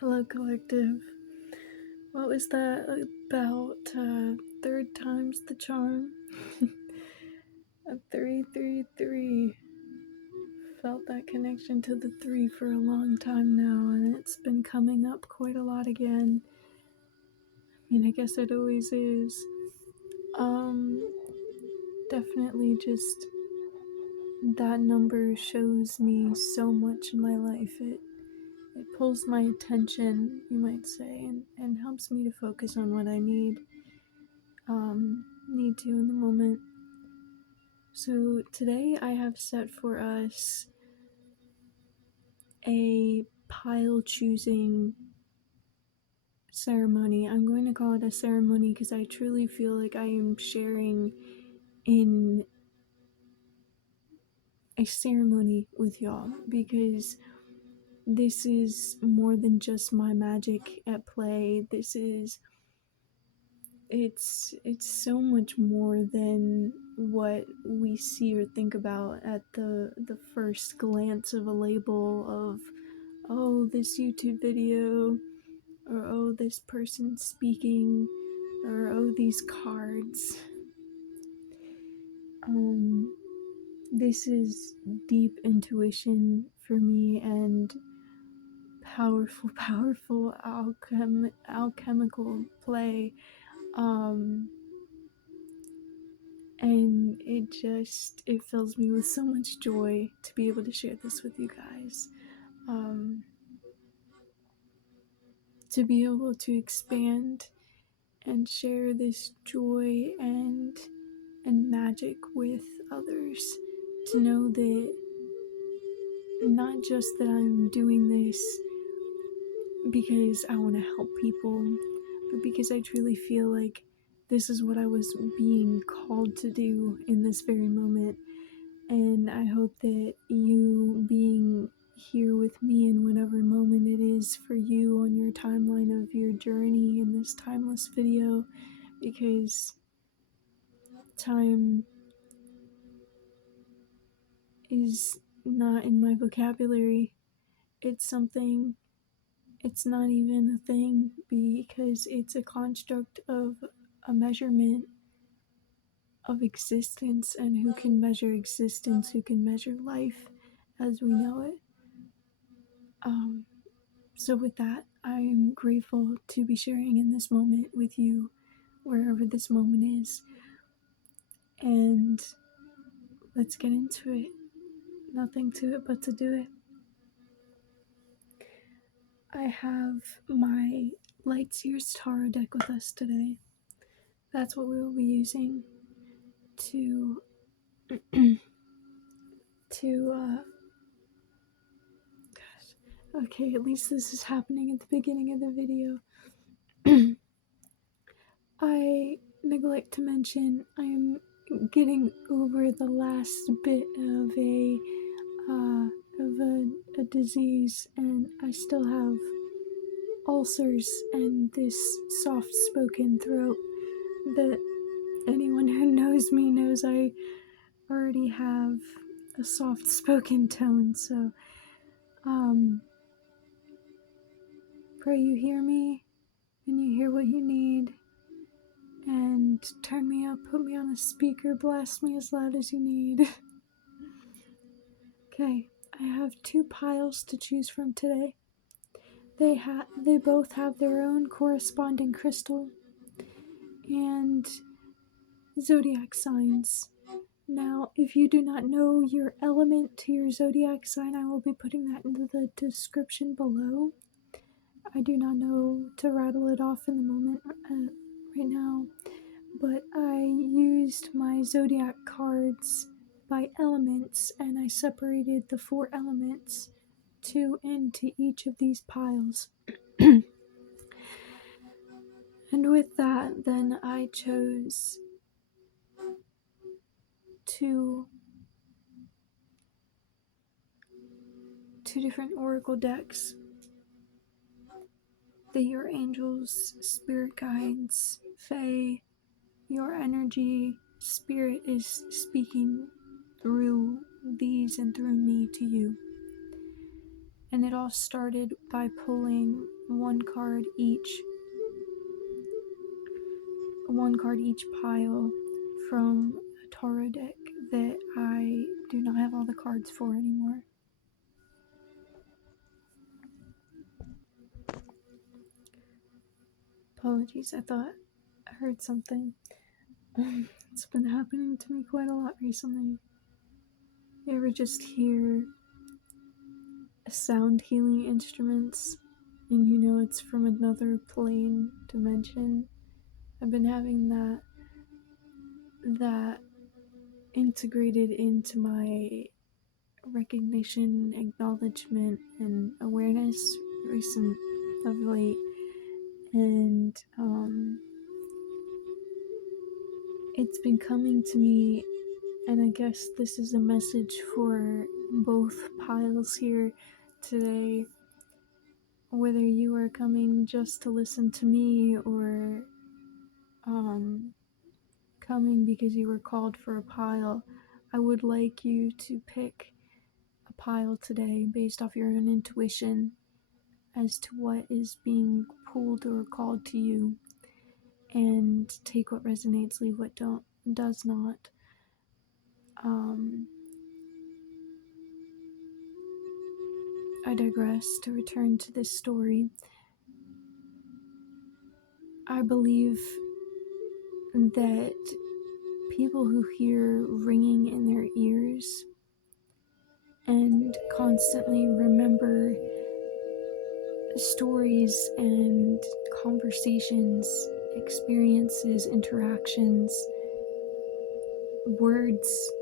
Hello, collective. What was that about? Third time's the charm. A 333. Felt that connection to the 3 for a long time now, and it's been coming up quite a lot again. I guess it always is. Definitely just that number shows me so much in my life. It pulls my attention, you might say, and helps me to focus on what I need to in the moment. So today I have set for us a pile choosing ceremony. I'm going to call it a ceremony because I truly feel like I am sharing in a ceremony with y'all, because this is more than just my magic at play. It's so much more than what we see or think about at the first glance of a label of, oh, this YouTube video, or oh, this person speaking, or oh, these cards. This is deep intuition for me, and powerful alchemical play. And it fills me with so much joy to be able to share this with you guys. To be able to expand and share this joy and magic with others. To know that not just that I'm doing this because I want to help people, but because I truly feel like this is what I was being called to do in this very moment. And I hope that you being here with me in whatever moment it is for you on your timeline of your journey in this timeless video, because time is not in my vocabulary. It's not even a thing, because it's a construct of a measurement of existence, and who can measure existence, who can measure life as we know it. So with that, I am grateful to be sharing in this moment with you, wherever this moment is. And let's get into it. Nothing to it but to do it. I have my Lightseers Tarot deck with us today. That's what we will be using to okay, at least this is happening at the beginning of the video. I neglect to mention I am getting over the last bit of a disease, and I still have ulcers and this soft-spoken throat that anyone who knows me knows I already have a soft-spoken tone. So pray you hear me and you hear what you need, and turn me up, put me on a speaker, blast me as loud as you need. Okay, I have 2 piles to choose from today. They both have their own corresponding crystal and zodiac signs. Now, if you do not know your element to your zodiac sign, I will be putting that into the description below. I do not know to rattle it off in the moment right now, but I used my zodiac cards by elements, and I separated the 4 elements 2 into each of these piles. And with that, then I chose 2 different oracle decks that your angels, spirit guides, fae, your energy, spirit is speaking through these and through me to you. And it all started by pulling one card each pile from a tarot deck that I do not have all the cards for anymore. Apologies, I thought I heard something. It's been happening to me quite a lot recently. You ever just hear sound healing instruments and you know it's from another plane dimension? I've been having that integrated into my recognition, acknowledgement, and awareness of late, and it's been coming to me, and I guess this is a message for both piles here today, whether you are coming just to listen to me or coming because you were called for a pile. I would like you to pick a pile today based off your own intuition as to what is being pulled or called to you, and take what resonates, leave what does not. I digress. To return to this story, I believe that people who hear ringing in their ears and constantly remember stories and conversations, experiences, interactions, words,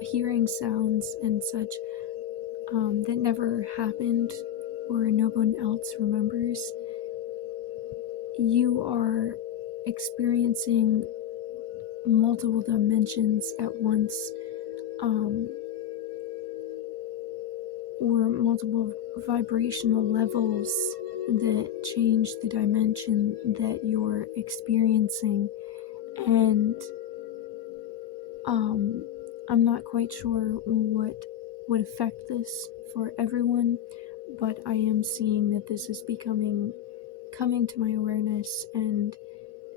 hearing sounds and such that never happened or no one else remembers, you are experiencing multiple dimensions at once, or multiple vibrational levels that change the dimension that you're experiencing. And I'm not quite sure what would affect this for everyone, but I am seeing that this is coming to my awareness, and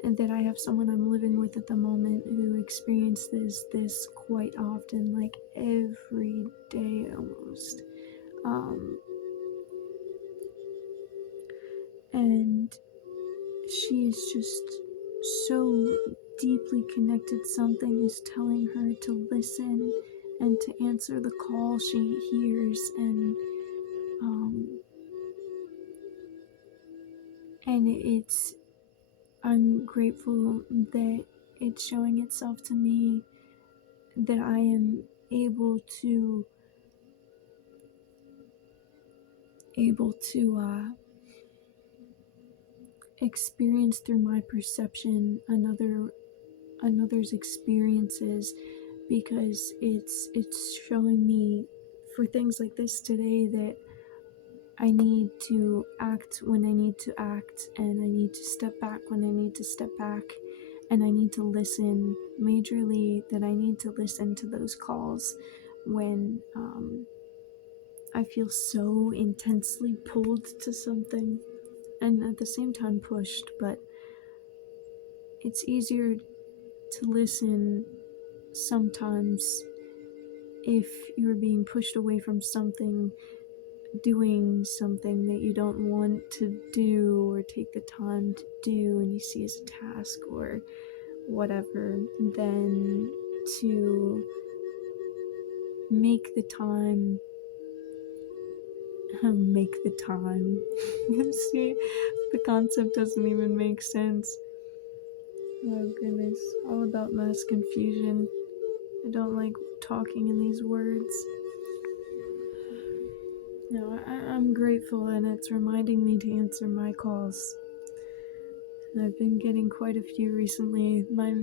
that I have someone I'm living with at the moment who experiences this quite often, like every day almost. And she is just so deeply connected. Something is telling her to listen and to answer the call she hears, and I'm grateful that it's showing itself to me, that I am able to experience through my perception another's experiences, because it's showing me for things like this today that I need to act when I need to act, and I need to step back when I need to step back, and I need to listen majorly, that I need to listen to those calls when I feel so intensely pulled to something and at the same time pushed. But it's easier to listen sometimes if you're being pushed away from something, doing something that you don't want to do or take the time to do and you see as a task or whatever, than to make the time. See, the concept doesn't even make sense. Oh goodness, all about mass confusion. I don't like talking in these words. No, I'm grateful, and it's reminding me to answer my calls. And I've been getting quite a few recently. My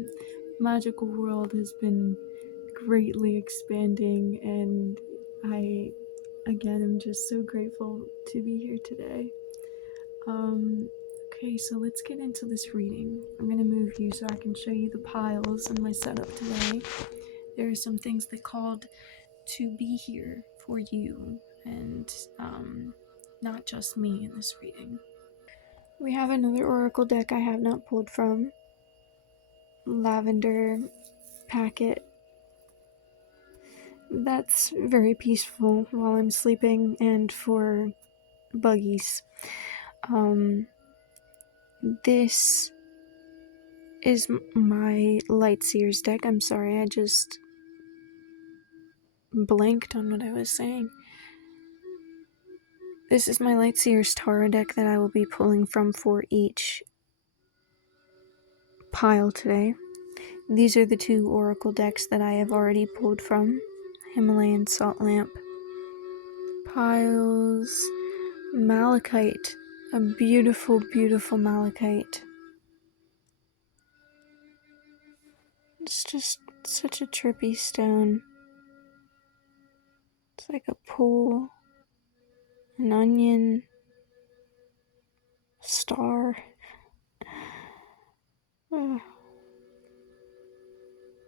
magical world has been greatly expanding, and I, again, am just so grateful to be here today. Okay, so let's get into this reading. I'm going to move you so I can show you the piles in my setup today. There are some things that called to be here for you, and not just me in this reading. We have another oracle deck I have not pulled from. Lavender packet. That's very peaceful while I'm sleeping and for buggies. This is my Lightseers deck. I'm sorry, I just blanked on what I was saying. This is my Lightseers Tarot deck that I will be pulling from for each pile today. These are the two oracle decks that I have already pulled from. Himalayan Salt Lamp piles. Malachite. A beautiful, beautiful malachite. It's just such a trippy stone. It's like a pool, an onion, a star.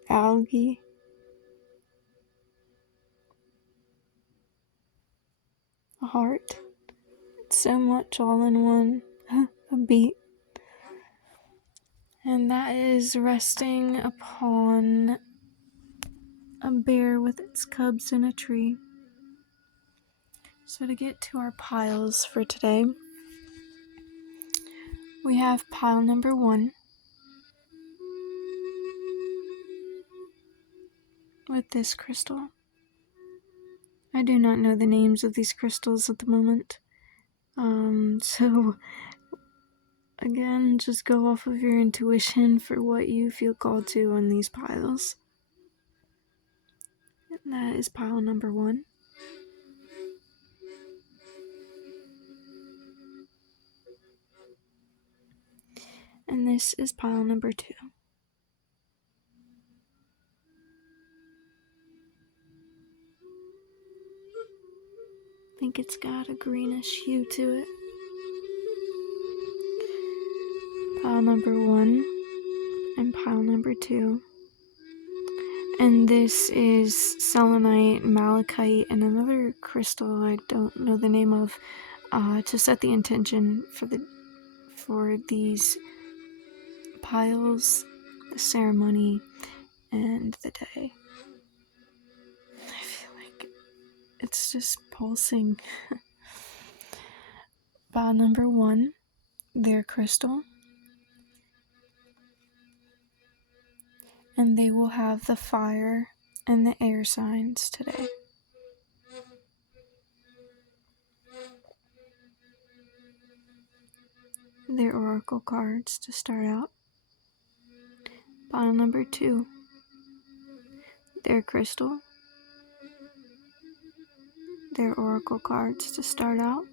Algae. A heart. It's so much all in one. A beat. And that is resting upon a bear with its cubs in a tree. So to get to our piles for today, we have pile number 1 with this crystal. I do not know the names of these crystals at the moment. So again, just go off of your intuition for what you feel called to on these piles. And that is pile number 1. And this is pile number 2. I think it's got a greenish hue to it. Pile number 1 and pile number 2. And this is selenite, malachite, and another crystal I don't know the name of, to set the intention for these piles, the ceremony, and the day. I feel like it's just pulsing. Pile number 1, their crystal. And they will have the fire and the air signs today. Their oracle cards to start out. Pile number 2, their crystal. Their oracle cards to start out.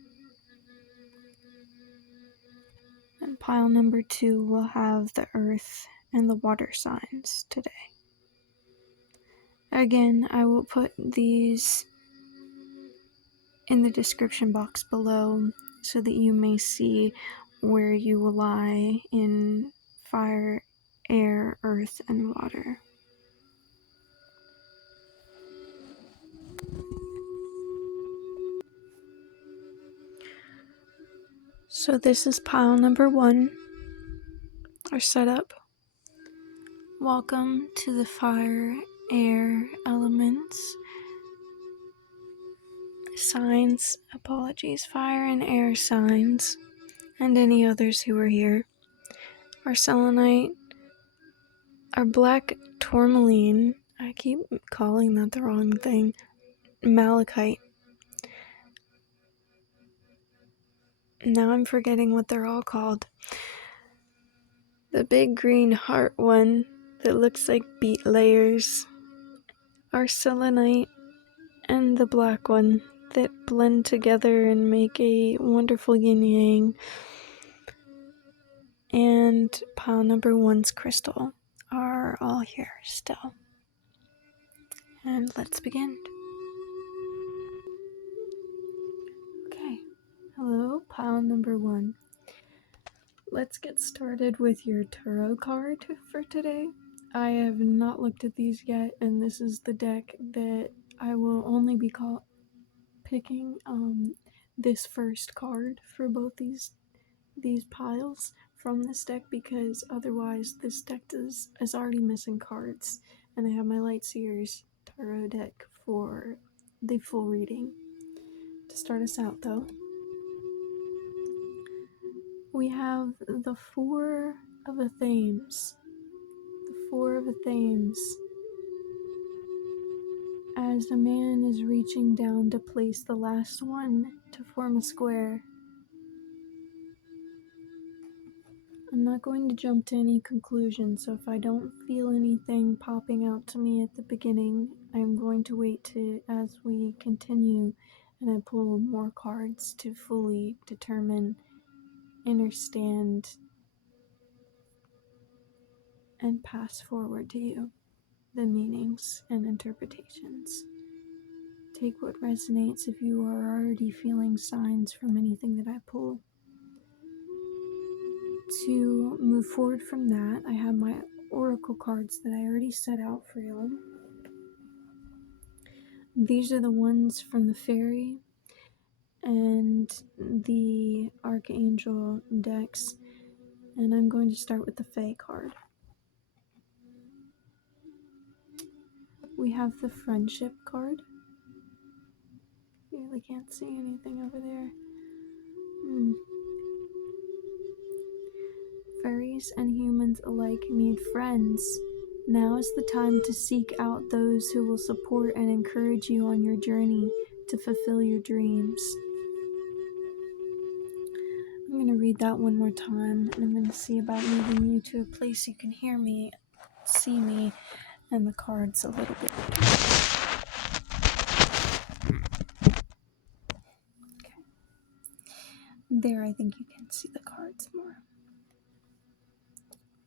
And pile number 2 will have the earth and the water signs today. Again, I will put these in the description box below so that you may see where you will lie in fire, air, earth, and water. So this is pile number 1, our setup. Welcome to the fire, air elements. Signs, fire and air signs, and any others who are here. Our selenite, our black tourmaline, I keep calling that the wrong thing, malachite. Now I'm forgetting what they're all called. The big green heart one that looks like beet layers, our selenite, and the black one that blend together and make a wonderful yin-yang. And pile number 1's crystal are all here still. And let's begin. Okay, hello, pile number 1. Let's get started with your tarot card for today. I have not looked at these yet, and this is the deck that I will only be picking. this first card for both these piles from this deck, because otherwise this deck is already missing cards. And I have my Light Seers Tarot deck for the full reading. To start us out though, we have the Four of Athenes. The Four of Athenes. As a man is reaching down to place the last one to form a square. I'm not going to jump to any conclusions, so if I don't feel anything popping out to me at the beginning, I'm going to wait as we continue and I pull more cards to fully determine, understand, and pass forward to you the meanings and interpretations. Take what resonates if you are already feeling signs from anything that I pull. To move forward from that, I have my oracle cards that I already set out for you. These are the ones from the fairy and the archangel decks, and I'm going to start with the Fae card. We have the Friendship card. You really can't see anything over there. Fairies and humans alike need friends. Now is the time to seek out those who will support and encourage you on your journey to fulfill your dreams. I'm going to read that one more time, and I'm going to see about moving you to a place you can hear me, see me, and the cards a little bit. Okay. There, I think you can see the cards more.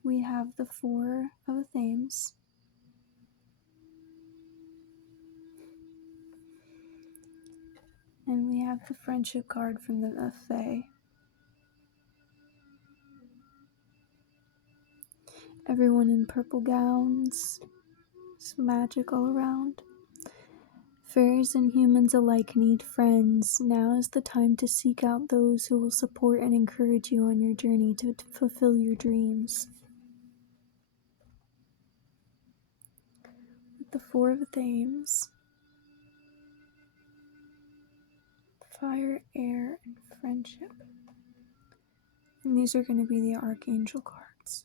We have the Four of Athenes. And we have the Friendship card from the Fae. Everyone in purple gowns. It's magic all around. Fairies and humans alike need friends. Now is the time to seek out those who will support and encourage you on your journey to fulfill your dreams. With the Four of Athenes, fire, air, and friendship. And these are going to be the archangel cards.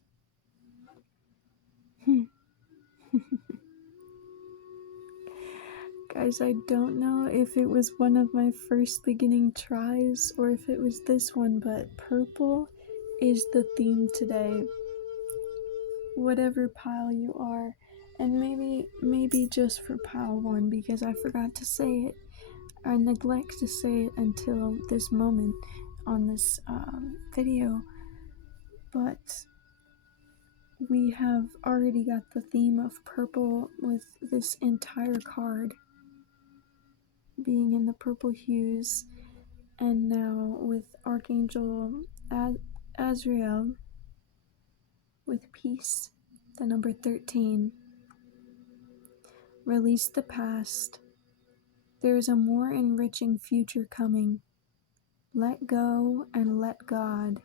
Guys, I don't know if it was one of my first beginning tries or if it was this one, but purple is the theme today. Whatever pile you are, and maybe just for pile 1, because I forgot to say it, or neglect to say it until this moment on this video, but we have already got the theme of purple with this entire card being in the purple hues, and now with Archangel Azrael with peace, the number 13. Release the past. There is a more enriching future coming. Let go and let God.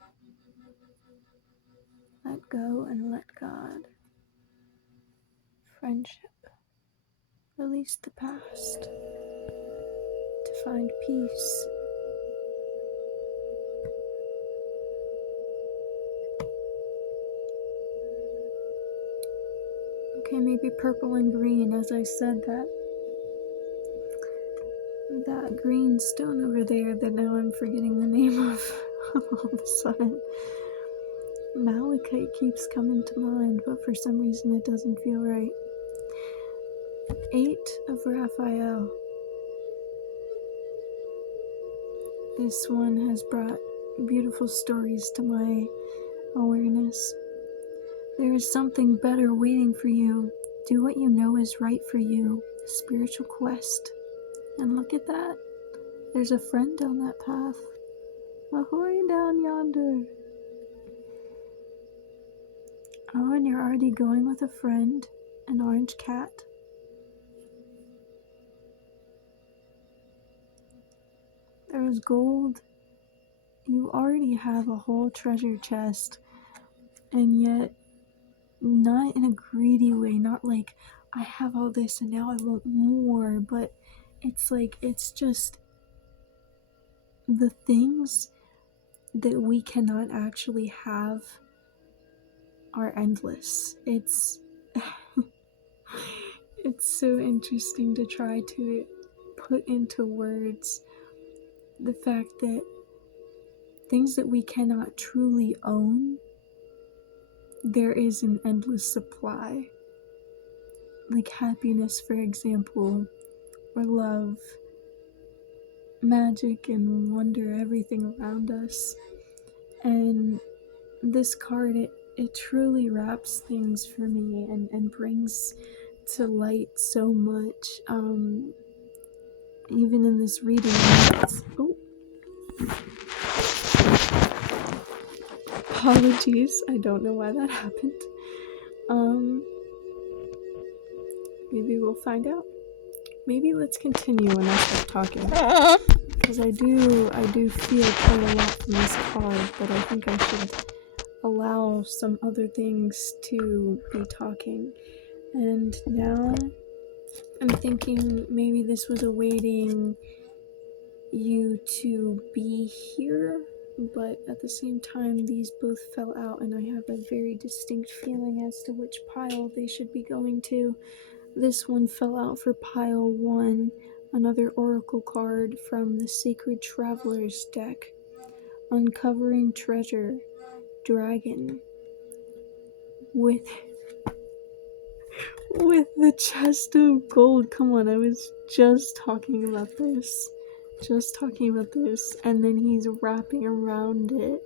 Let go and let God. Friendship. Release the past to find peace. Okay, maybe purple and green as I said that. That green stone over there that now I'm forgetting the name of all of a sudden. Malachite keeps coming to mind, but for some reason it doesn't feel right. 8 of Raphael. This one has brought beautiful stories to my awareness. There is something better waiting for you. Do what you know is right for you. Spiritual quest. And look at that. There's a friend down that path. Ahoy down yonder. Oh, and you're already going with a friend. An orange cat. far as gold, you already have a whole treasure chest, and yet not in a greedy way, not like I have all this and now I want more, but it's like it's just the things that we cannot actually have are endless. It's it's so interesting to try to put into words the fact that things that we cannot truly own, there is an endless supply. Like happiness, for example, or love, magic and wonder, everything around us. And this card, it truly wraps things for me and brings to light so much. Even in this reading, apologies, I don't know why that happened. Maybe we'll find out. Maybe let's continue when I start talking, because I do feel quite a lot from this card, but I think I should allow some other things to be talking. And now I'm thinking maybe this was awaiting you to be here, but at the same time these both fell out and I have a very distinct feeling as to which pile they should be going to. This one fell out for pile 1, another oracle card from the Sacred Travelers deck. Uncovering treasure, dragon, with the chest of gold. Come on, I was just talking about this. And then he's wrapping around it.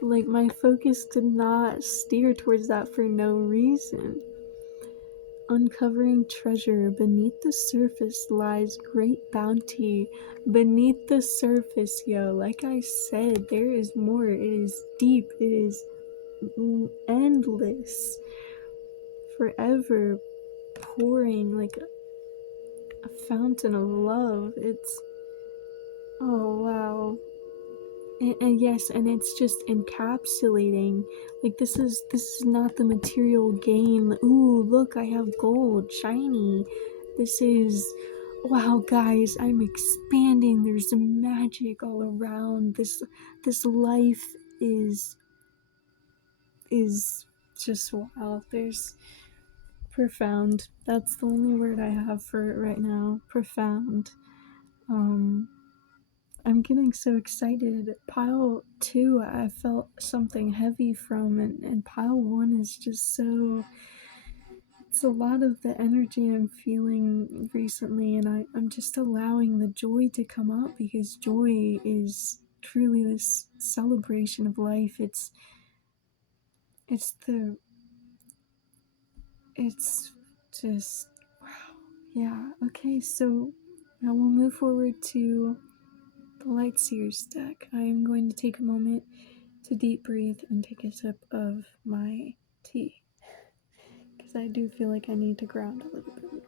Like, my focus did not steer towards that for no reason. Uncovering treasure, beneath the surface lies great bounty. Beneath the surface, yo, like I said, there is more. It is deep, it is endless, forever pouring like a fountain of love. It's, oh wow. And yes, and it's just encapsulating, like this is not the material gain. Ooh, look, I have gold, shiny. This is, wow, guys, I'm expanding. There's magic all around. This life is just, wow. There's profound. That's the only word I have for it right now. Profound. I'm getting so excited. Pile 2, I felt something heavy from, and pile 1 is just so, it's a lot of the energy I'm feeling recently, and I'm just allowing the joy to come up, because joy is truly this celebration of life. It's just, wow. Yeah, okay, so now we'll move forward to the Light Seers deck. I am going to take a moment to deep breathe and take a sip of my tea, because I do feel like I need to ground a little bit more.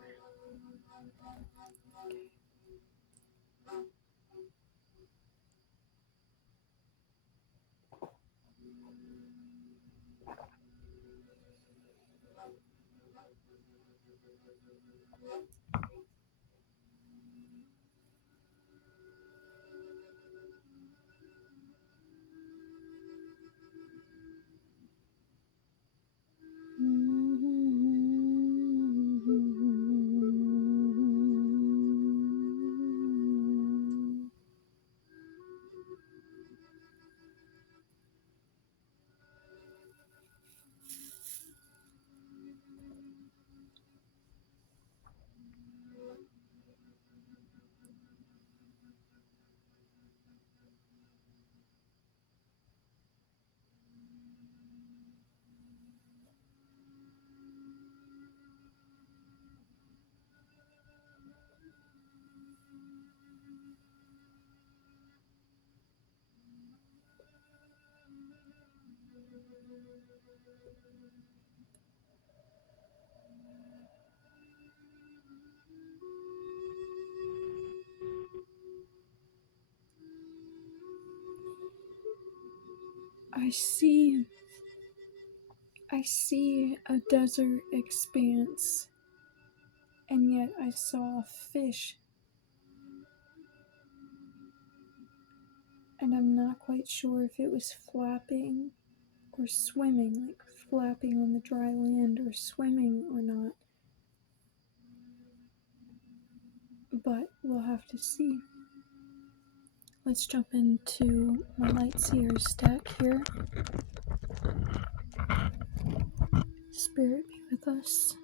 I see a desert expanse, and yet I saw a fish, and I'm not quite sure if it was flapping or swimming, like flapping on the dry land or swimming or not. But we'll have to see. Let's jump into my Light Seers deck here. Spirit, be with us.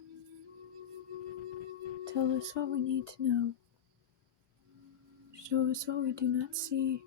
Tell us what we need to know. Show us what we do not see.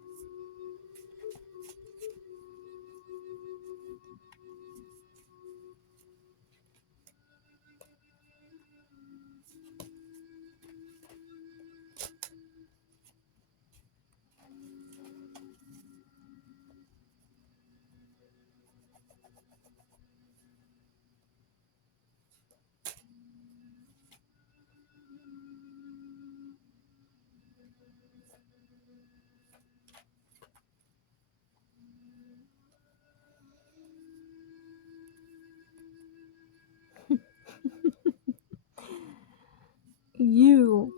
You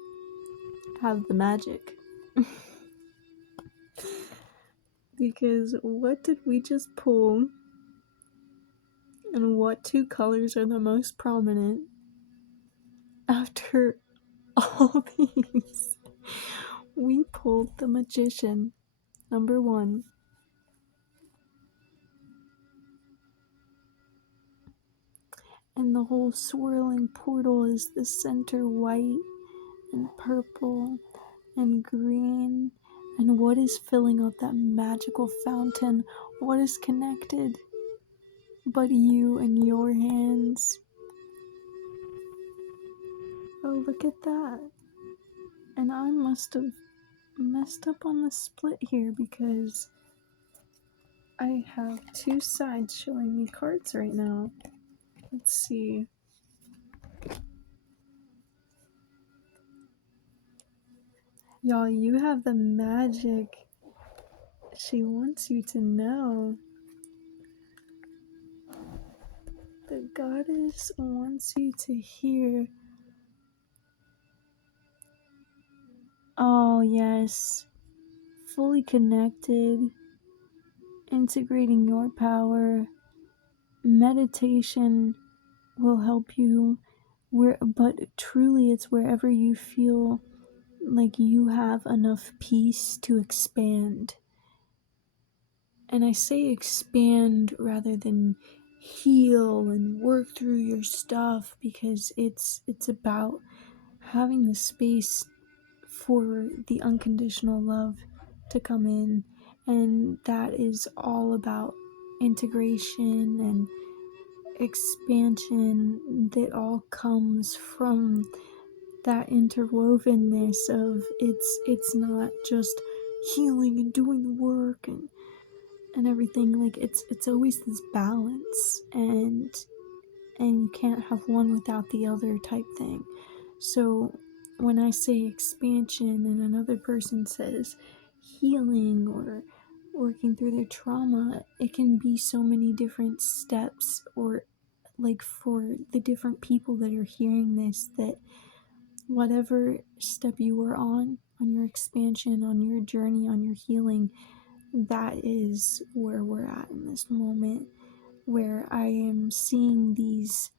have the magic. Because what did we just pull? And what two colors are the most prominent after all these? We pulled the Magician, number 1. And the whole swirling portal is the center white and purple and green. And what is filling up that magical fountain? What is connected but you and your hands? Oh, look at that. And I must have messed up on the split here because I have 2 sides showing me cards right now. Let's see. Y'all, you have the magic. She wants you to know. The goddess wants you to hear. Oh, yes. Fully connected. Integrating your power. Meditation will help you. But truly, it's wherever you feel like you have enough peace to expand. And I say expand rather than heal and work through your stuff, because it's about having the space for the unconditional love to come in, and that is all about integration and expansion that all comes from that interwovenness of it's not just healing and doing the work and everything. Like it's always this balance, and you can't have one without the other type thing. So when I say expansion and another person says healing or working through their trauma, it can be so many different steps, or like for the different people that are hearing this, that whatever step you were on your expansion, on your journey, on your healing, that is where we're at in this moment, where I am seeing these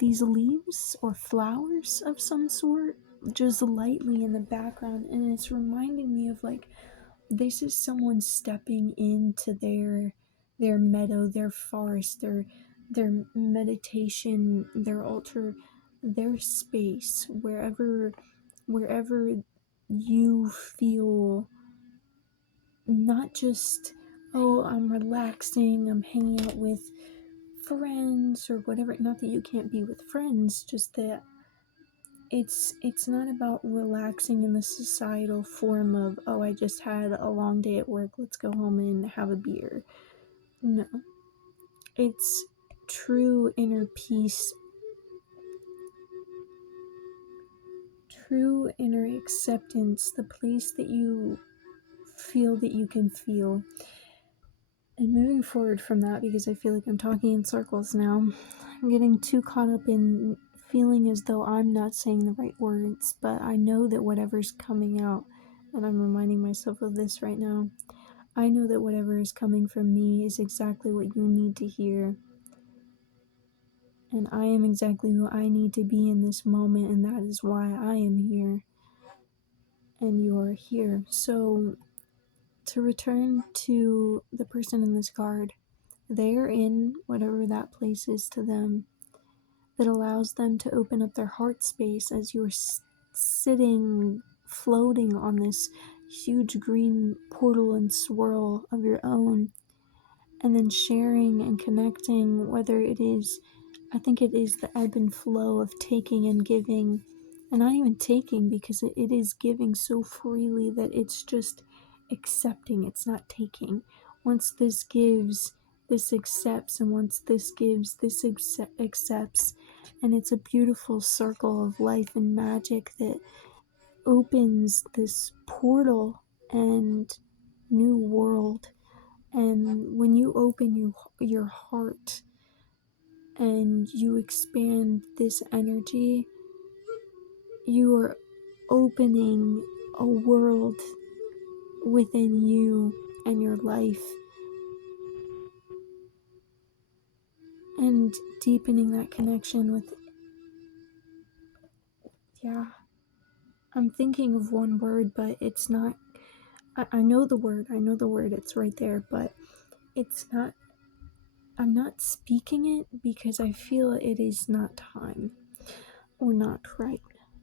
leaves or flowers of some sort just lightly in the background, and it's reminding me of like, this is someone stepping into their meadow, their forest, their meditation, their altar, their space, wherever you feel not just, oh, I'm relaxing, I'm hanging out with friends or whatever. Not that you can't be with friends, just that it's not about relaxing in the societal form of, oh, I just had a long day at work, let's go home and have a beer. No. It's true inner peace, true inner acceptance, the place that you feel that you can feel. And moving forward from that, because I feel like I'm talking in circles now, I'm getting too caught up in feeling as though I'm not saying the right words, but I know that whatever's coming out, and I'm reminding myself of this right now, I know that whatever is coming from me is exactly what you need to hear. And I am exactly who I need to be in this moment, and that is why I am here. And you are here. So, to return to the person in this card, they are in whatever that place is to them that allows them to open up their heart space as you're sitting, floating on this huge green portal and swirl of your own, and then sharing and connecting, whether it is, I think it is the ebb and flow of taking and giving, and not even taking, because it is giving so freely that it's just accepting, it's not taking. Once this gives, this accepts, and once this gives, this accepts, and it's a beautiful circle of life and magic that opens this portal and new world. And when you open your heart and you expand this energy, you are opening a world within you and your life, and deepening that connection with, I'm thinking of one word, but it's not, I know the word, it's right there, but it's not, I'm not speaking it because I feel it is not time or not right.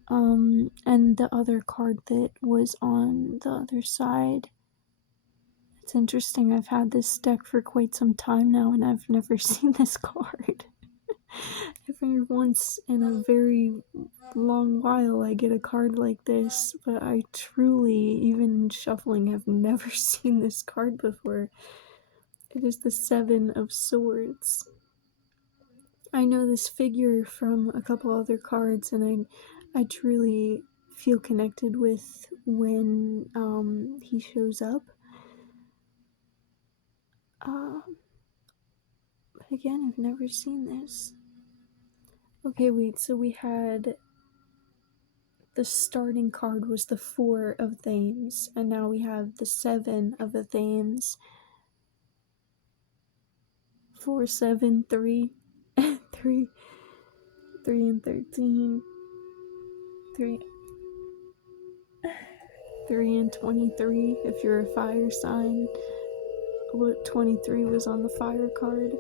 And the other card that was on the other side, it's interesting, I've had this deck for quite some time now and I've never seen this card. Every once in a very long while I get a card like this, but I truly, even shuffling, have never seen this card before. It is the Seven of Swords. I know this figure from a couple other cards, and I truly feel connected with when he shows up. But again, I've never seen this. Okay, wait, so we had the starting card was the Four of Thames, and now we have the Seven of the Thames. 4, 7, 3, 3, 3 and 13, 3, 3 and 23 if you're a fire sign. 23 was on the fire card.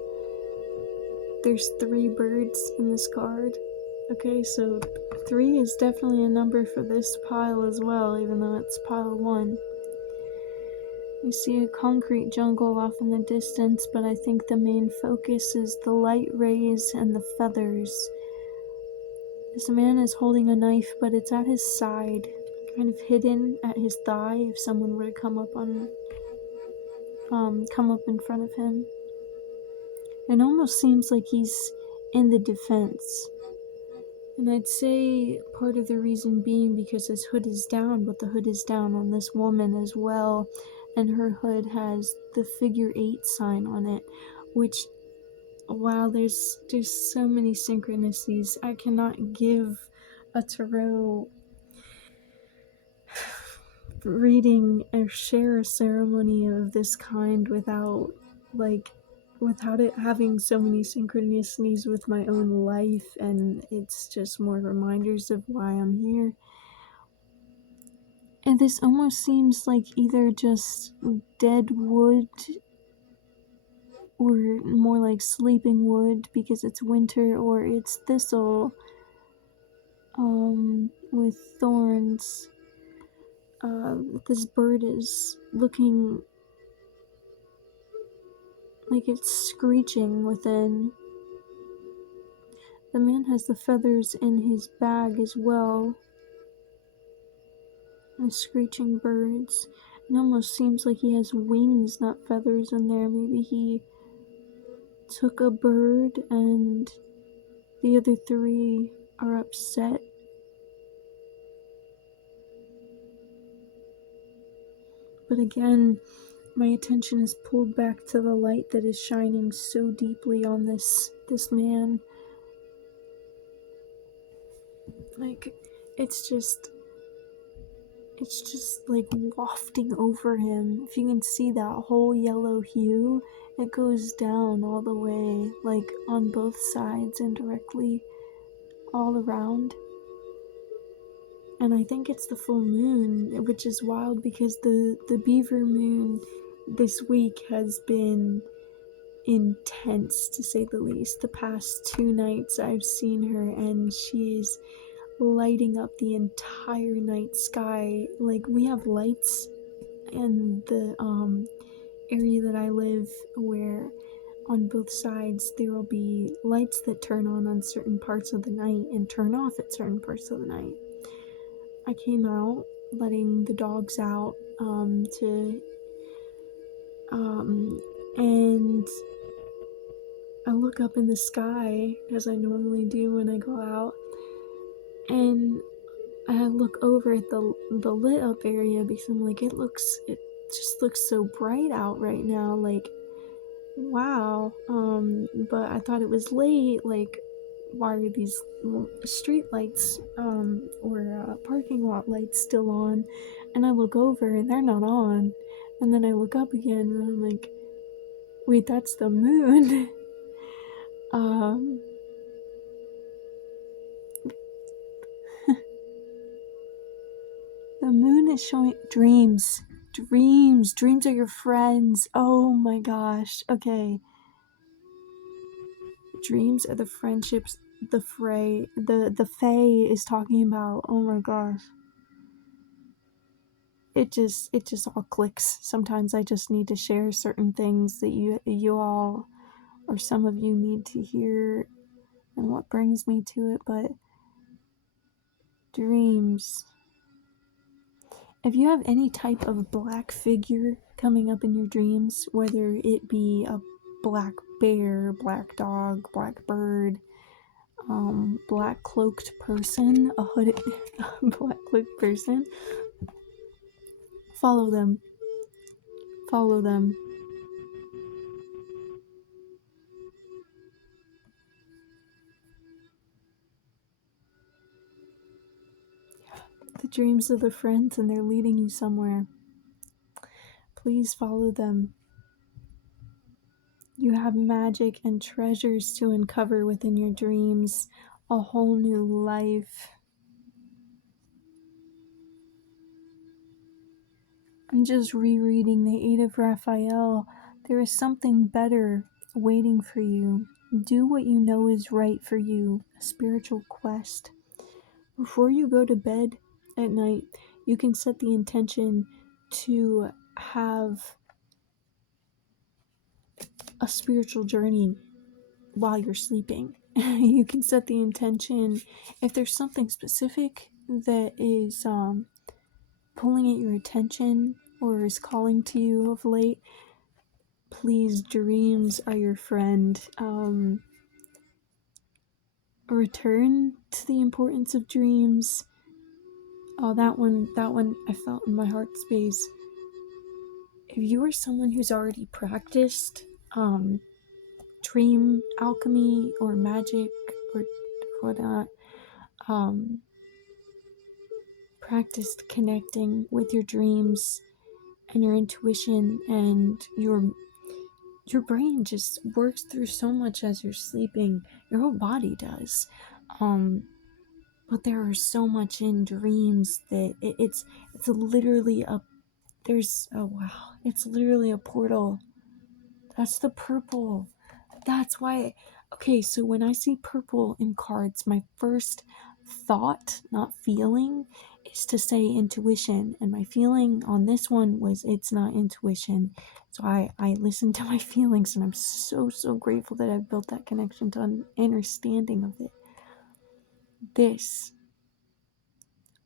There's 3 birds in this card. Okay, so 3 is definitely a number for this pile as well, even though it's pile 1. We see a concrete jungle off in the distance, but I think the main focus is the light rays and the feathers. This man is holding a knife, but it's at his side, kind of hidden at his thigh if someone were to come up in front of him. It almost seems like he's in the defense. And I'd say part of the reason being because his hood is down, but the hood is down on this woman as well, and her hood has the figure 8 sign on it, which, wow, there's so many synchronicities. I cannot give a tarot reading or share a ceremony of this kind without it having so many synchronicities with my own life, and it's just more reminders of why I'm here. And this almost seems like either just dead wood or more like sleeping wood because it's winter, or it's thistle with thorns. This bird is looking like it's screeching within. The man has the feathers in his bag as well. The screeching birds. It almost seems like he has wings, not feathers in there. Maybe he took a bird and the other 3 are upset. But again, my attention is pulled back to the light that is shining so deeply on this man. Like, it's just like wafting over him. If you can see that whole yellow hue, it goes down all the way, like on both sides and directly all around. And I think it's the full moon, which is wild because the beaver moon this week has been intense, to say the least. The past 2 nights I've seen her, and she's lighting up the entire night sky. Like, we have lights in the area that I live, where on both sides there will be lights that turn on certain parts of the night and turn off at certain parts of the night. I came out letting the dogs out and I look up in the sky, as I normally do when I go out, and I look over at the lit up area because I'm like, it just looks so bright out right now, like, wow. But I thought it was late, like, why are these street lights or parking lot lights still on? And I look over and they're not on, and then I look up again and I'm like, wait, that's the moon. The moon is showing dreams. Dreams are your friends. Oh my gosh. Okay. Dreams are the friendships the Fae is talking about. Oh my gosh. It just all clicks. Sometimes I just need to share certain things that you all or some of you need to hear, and what brings me to it. But dreams. If you have any type of black figure coming up in your dreams, whether it be a black bear, black dog, black bird, black cloaked person, a hooded black cloaked person, follow them. Follow them. The dreams of the friends, and they're leading you somewhere. Please follow them. You have magic and treasures to uncover within your dreams, a whole new life. I'm just rereading the Eight of Raphael. There is something better waiting for you. Do what you know is right for you, a spiritual quest. Before you go to bed at night, you can set the intention to have a spiritual journey while you're sleeping. You can set the intention, if there's something specific that is pulling at your attention or is calling to you of late, please, dreams are your friend. Return to the importance of dreams. Oh, that one I felt in my heart space. If you are someone who's already practiced dream alchemy or magic or whatnot, practiced connecting with your dreams and your intuition, and your brain just works through so much as you're sleeping. Your whole body does. But there is so much in dreams that it's literally it's literally a portal. That's the purple. That's why. Okay, so when I see purple in cards, my first thought, not feeling, is to say intuition. And my feeling on this one was it's not intuition. So I listened to my feelings, and I'm so grateful that I've built that connection to understanding of it. This.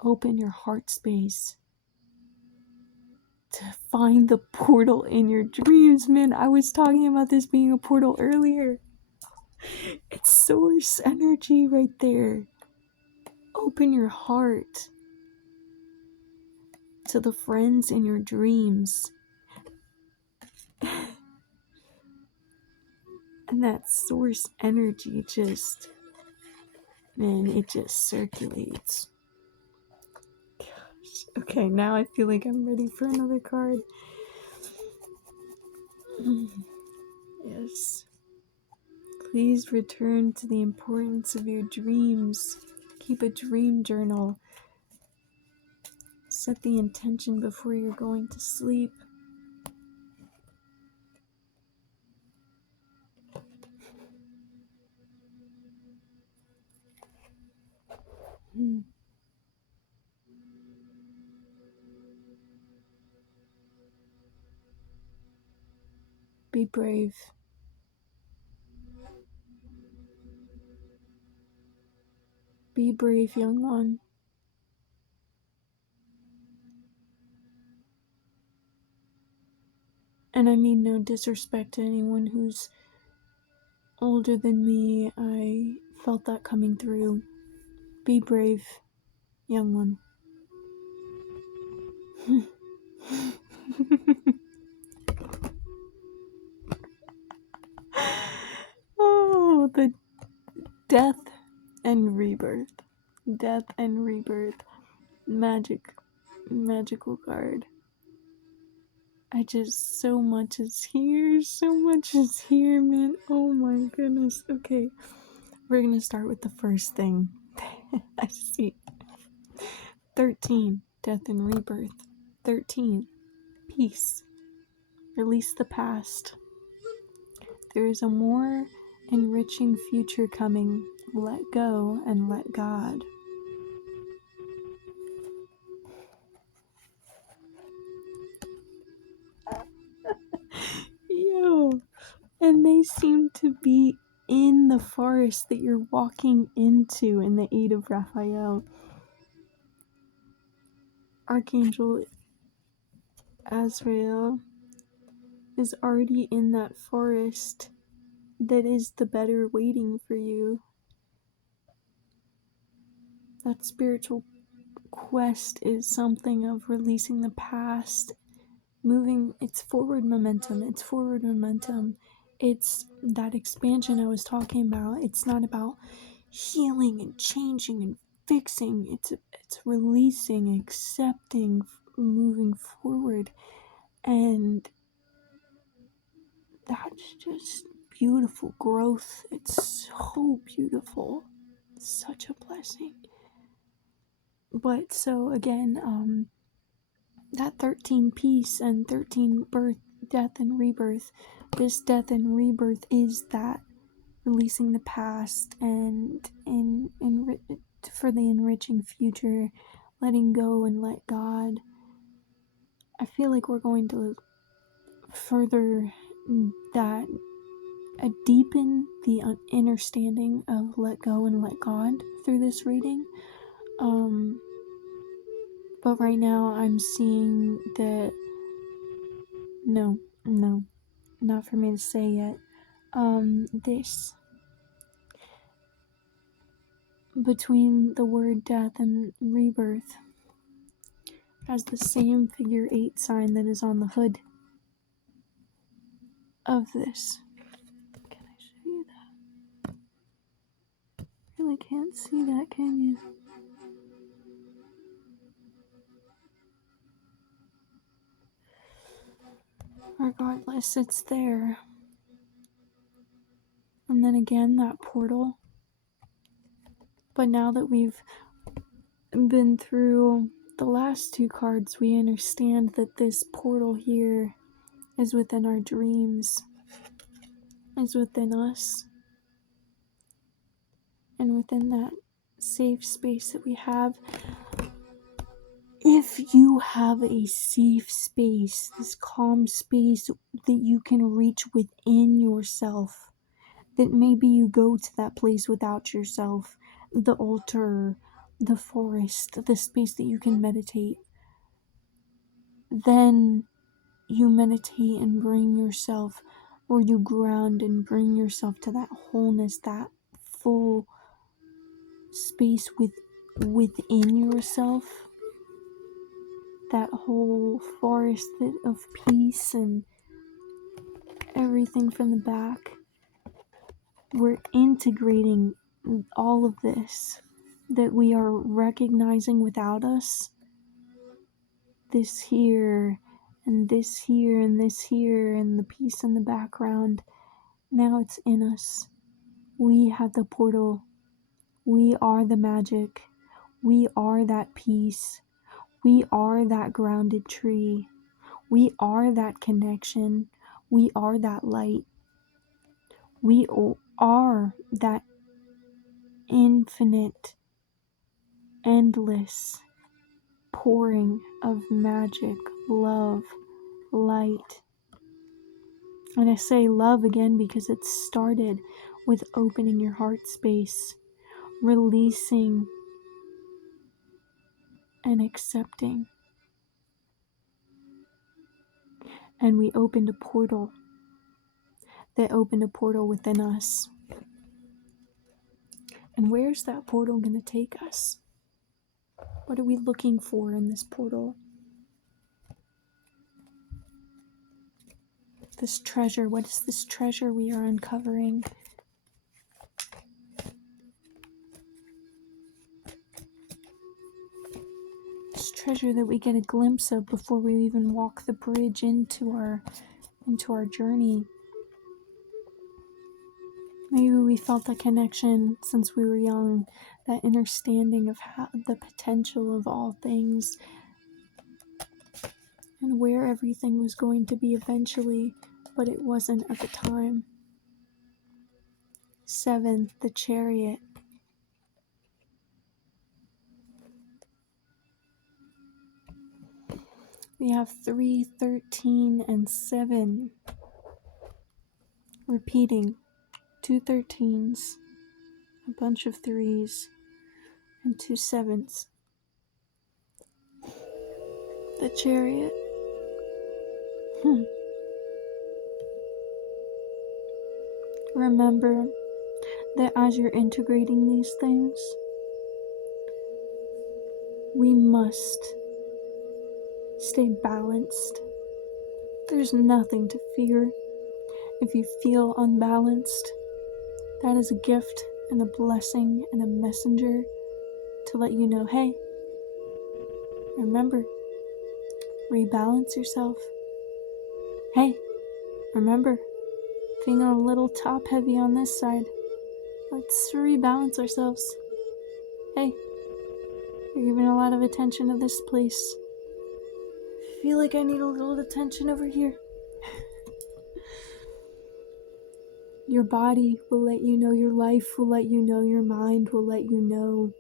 Open your heart space to find the portal in your dreams, man. I was talking about this being a portal earlier. It's source energy right there. Open your heart to the friends in your dreams. And that source energy just, man, it just circulates. Gosh. Okay, now I feel like I'm ready for another card. Yes. Please return to the importance of your dreams. Keep a dream journal. Set the intention before you're going to sleep. Be brave. Be brave, young one. And I mean no disrespect to anyone who's older than me. I felt that coming through. Be brave, young one. Oh, the death and rebirth. Death and rebirth. Magical card. So much is here. So much is here, man. Oh my goodness. Okay. We're gonna start with the first thing. I see. 13. Death and rebirth. 13. Peace. Release the past. There is a more enriching future coming. Let go and let God. Yo. And they seem to be in the forest that you're walking into in the Eight of Raphael. Archangel Azrael is already in that forest that is the better waiting for you. That spiritual quest is something of releasing the past, moving. It's forward momentum. It's that expansion I was talking about. It's not about healing and changing and fixing. It's releasing, accepting, moving forward. And that's just beautiful growth. It's so beautiful. Such a blessing. But so again, that 13 peace and 13 birth, death and rebirth. This death and rebirth is that releasing the past and for the enriching future, letting go and let God. I feel like we're going to further that, deepen the understanding of let go and let God through this reading. But right now I'm seeing that no, not for me to say yet. This between the word death and rebirth has the same figure 8 sign that is on the hood of this. Can I show you that? Really can't see that, can you? Regardless, it's there. And then again, that portal. But now that we've been through the last 2 cards, we understand that this portal here is within our dreams, is within us, and within that safe space that we have. If you have a safe space, this calm space that you can reach within yourself, that maybe you go to that place without yourself, the altar, the forest, the space that you can meditate, then you meditate and bring yourself, or you ground and bring yourself to that wholeness, that full space within yourself, that whole forest of peace and everything from the back. we're integrating all of this that we are recognizing without us. This here, and this here, and this here, and the piece in the background. Now it's in us. We have the portal. We are the magic. We are that peace. We are that grounded tree. We are that connection. We are that light. We are that infinite, endless pouring of magic, love, light. And I say love again because it started with opening your heart space, releasing and accepting. And we opened a portal that opened a portal within us. And where's that portal going to take us? What are we looking for in this portal? This treasure, what is this treasure we are uncovering? This treasure that we get a glimpse of before we even walk the bridge into our journey. Maybe we felt that connection since we were young, that understanding of how the potential of all things and where everything was going to be eventually, but it wasn't at the time. 7, the Chariot. We have 3, 13, and 7. Repeating. 2 13s, a bunch of 3s, and 2 7s. The Chariot. Remember that as you're integrating these things, we must stay balanced. There's nothing to fear. If you feel unbalanced, that is a gift and a blessing and a messenger to let you know, hey, remember, rebalance yourself. Hey, remember, feeling a little top heavy on this side. Let's rebalance ourselves. Hey, you're giving a lot of attention to this place. I feel like I need a little attention over here. Your body will let you know, your life will let you know, your mind will let you know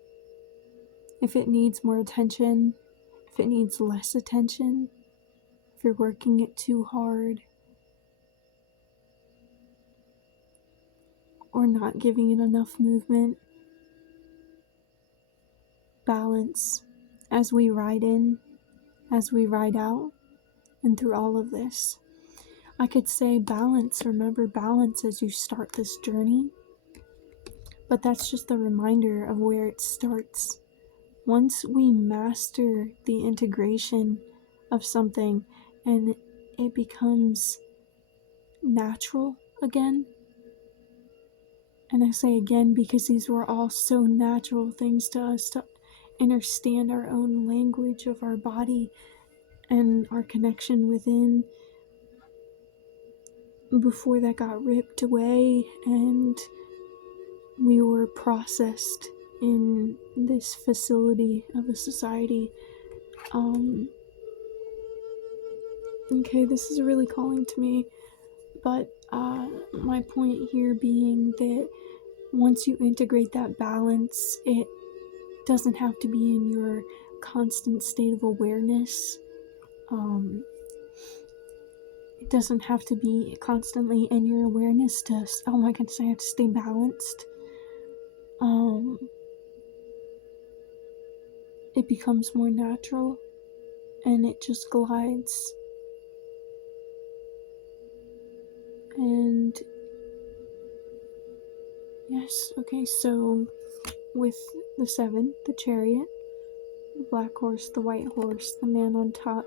if it needs more attention, if it needs less attention, if you're working it too hard, or not giving it enough movement. Balance as we ride in, as we ride out, and through all of this. I could say balance, remember balance as you start this journey, but that's just a reminder of where it starts. Once we master the integration of something and it becomes natural again, and I say again because these were all so natural things to us to understand our own language of our body and our connection within, before that got ripped away and we were processed in this facility of a society. Okay, this is really calling to me, but my point here being that once you integrate that balance, it doesn't have to be in your constant state of awareness. It doesn't have to be constantly in your awareness to, oh my goodness, I have to stay balanced. It becomes more natural and it just glides. And yes, okay, so with the 7, the Chariot, the black horse, the white horse, the man on top,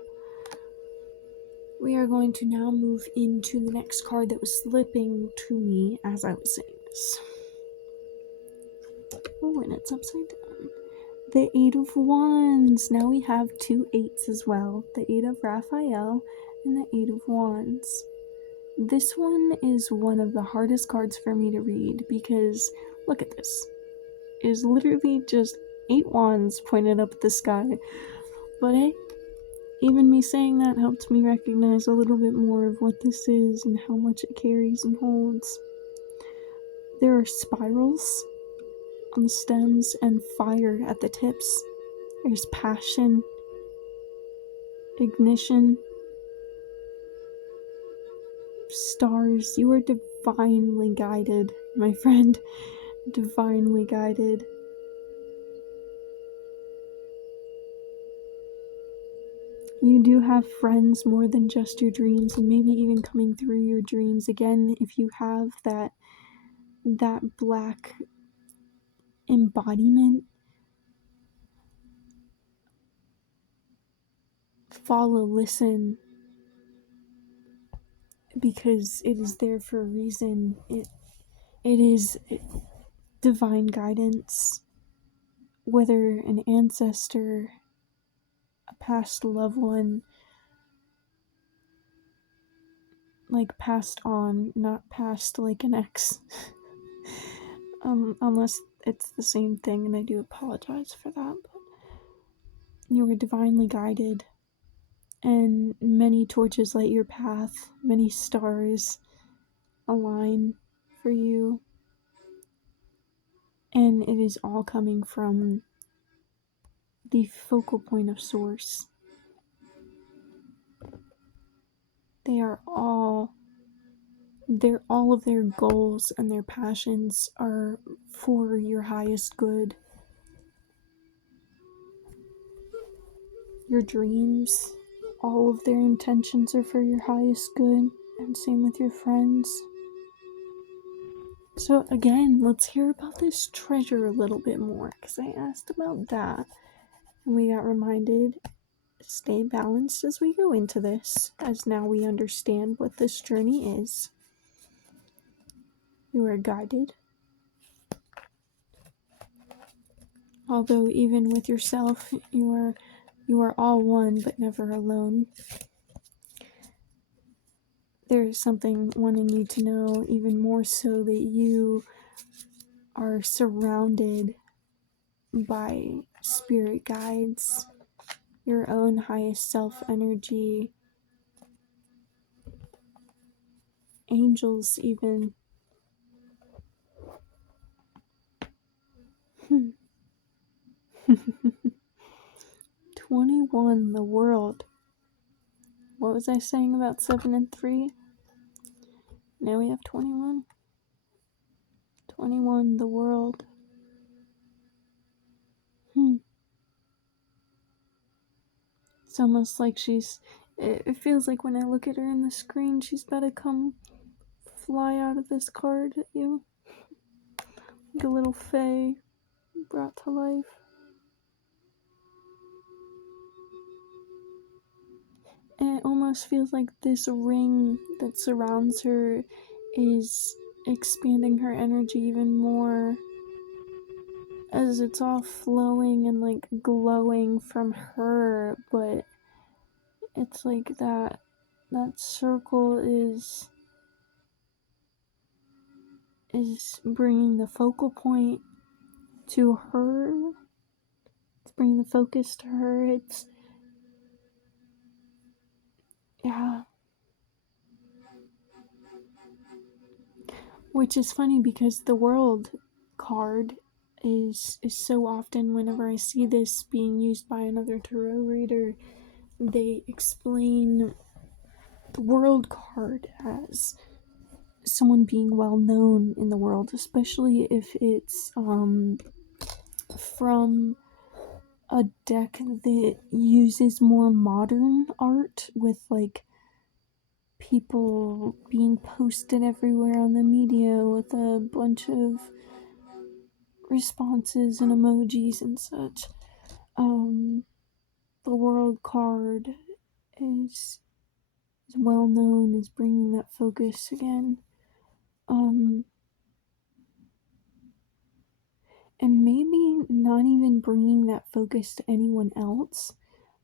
we are going to now move into the next card that was slipping to me as I was saying this. Oh, and it's upside down. The Eight of Wands. Now we have two eights as well. The Eight of Raphael and the Eight of Wands. This one is one of the hardest cards for me to read because, look at this. It is literally just 8 wands pointed up at the sky. But hey, even me saying that helped me recognize a little bit more of what this is and how much it carries and holds. There are spirals on the stems and fire at the tips. There's passion, ignition, stars. You are divinely guided, my friend. Divinely guided. You do have friends more than just your dreams, and maybe even coming through your dreams. Again, if you have that black embodiment, follow, listen, because it is there for a reason. It is divine guidance, whether an ancestor, a past loved one, like passed on, not passed like an ex. Unless it's the same thing, and I do apologize for that, but you were divinely guided, and many torches light your path, many stars align for you, and it is all coming from the focal point of source. All of their goals and their passions are for your highest good. Your dreams, all of their intentions are for your highest good, and same with your friends. So again, let's hear about this treasure a little bit more, because I asked about that, and we got reminded, stay balanced as we go into this, as now we understand what this journey is. You are guided. Although even with yourself, you are all one, but never alone. There is something wanting you to know, even more so, that you are surrounded by spirit guides, your own highest self energy, angels even. 21, the world. What was I saying about 7 and 3? Now we have 21. 21, the world. It's almost like it feels like when I look at her in the screen, she's about to come fly out of this card at you. Like a little fae brought to life. And it almost feels like this ring that surrounds her is expanding her energy even more, as it's all flowing and like glowing from her, but it's like that circle is bringing the focal point to her. It's bringing the focus to her. It's, yeah. Which is funny because the world card is so often, whenever I see this being used by another tarot reader, they explain the world card as someone being well known in the world, especially if it's from a deck that uses more modern art, with like people being posted everywhere on the media with a bunch of responses and emojis and such. The world card is well known as bringing that focus again. not even bringing that focus to anyone else,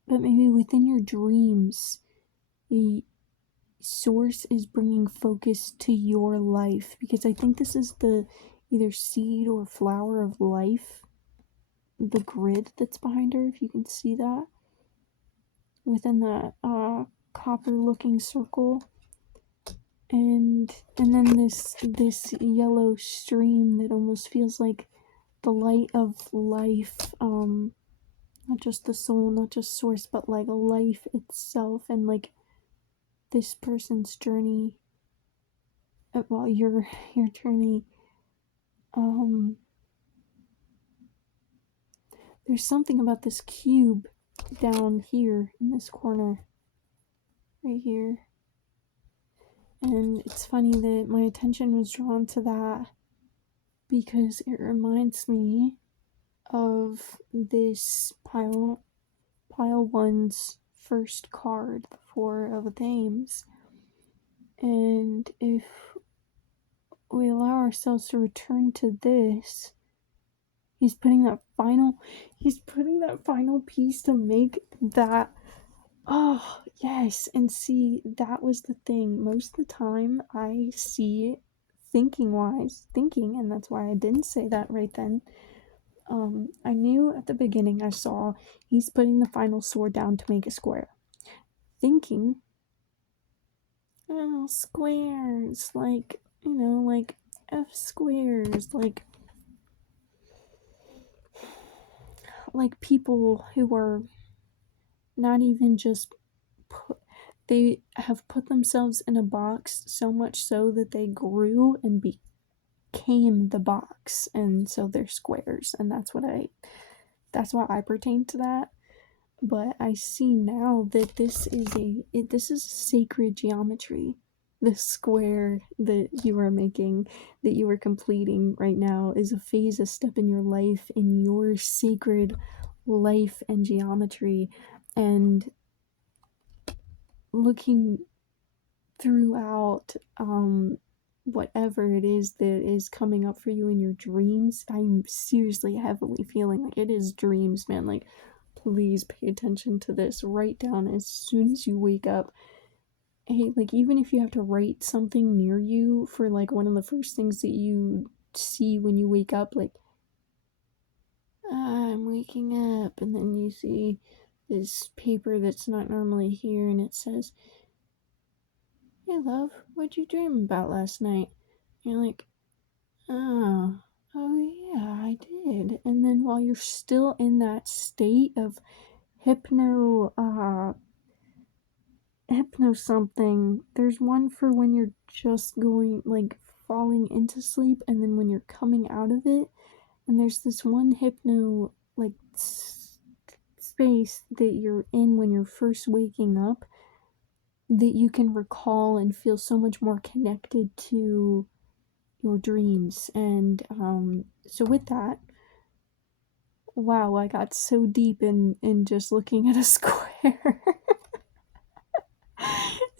but maybe within your dreams, the source is bringing focus to your life, because I think this is the either seed or flower of life, the grid that's behind her, if you can see that within the copper looking circle, and then this yellow stream that almost feels like the light of life, not just the soul, not just source, but like life itself, and like this person's journey, well, your journey. There's something about this cube down here in this corner right here, and it's funny that my attention was drawn to that because it reminds me of this pile one's first card, the Four of Dames. And if we allow ourselves to return to this, he's putting that final piece to make that. Oh yes. And see, that was the thing. Most of the time I see it thinking, and that's why I didn't say that right then. I knew at the beginning, I saw he's putting the final sword down to make a square, thinking, oh, squares, like, like F squares, like people who are not even just they have put themselves in a box, so much so that they grew and became the box, and so they're squares, and that's why I pertain to that. But I see now that this is sacred geometry. The square that you are making, that you are completing right now, is a phase, a step in your life, in your sacred life and geometry. And looking throughout whatever it is that is coming up for you in your dreams, I'm seriously heavily feeling like it is dreams, man. Like, please pay attention to this. Write down as soon as you wake up. Hey, like, even if you have to write something near you for like one of the first things that you see when you wake up, like, I'm waking up, and then you see this paper that's not normally here, and it says, hey love, what'd you dream about last night? And you're like, oh yeah, I did. And then while you're still in that state of hypno something, there's one for when you're just going, like, falling into sleep, and then when you're coming out of it, and there's this one hypno, like, space that you're in when you're first waking up, that you can recall and feel so much more connected to your dreams. And so with that, wow, I got so deep in just looking at a square.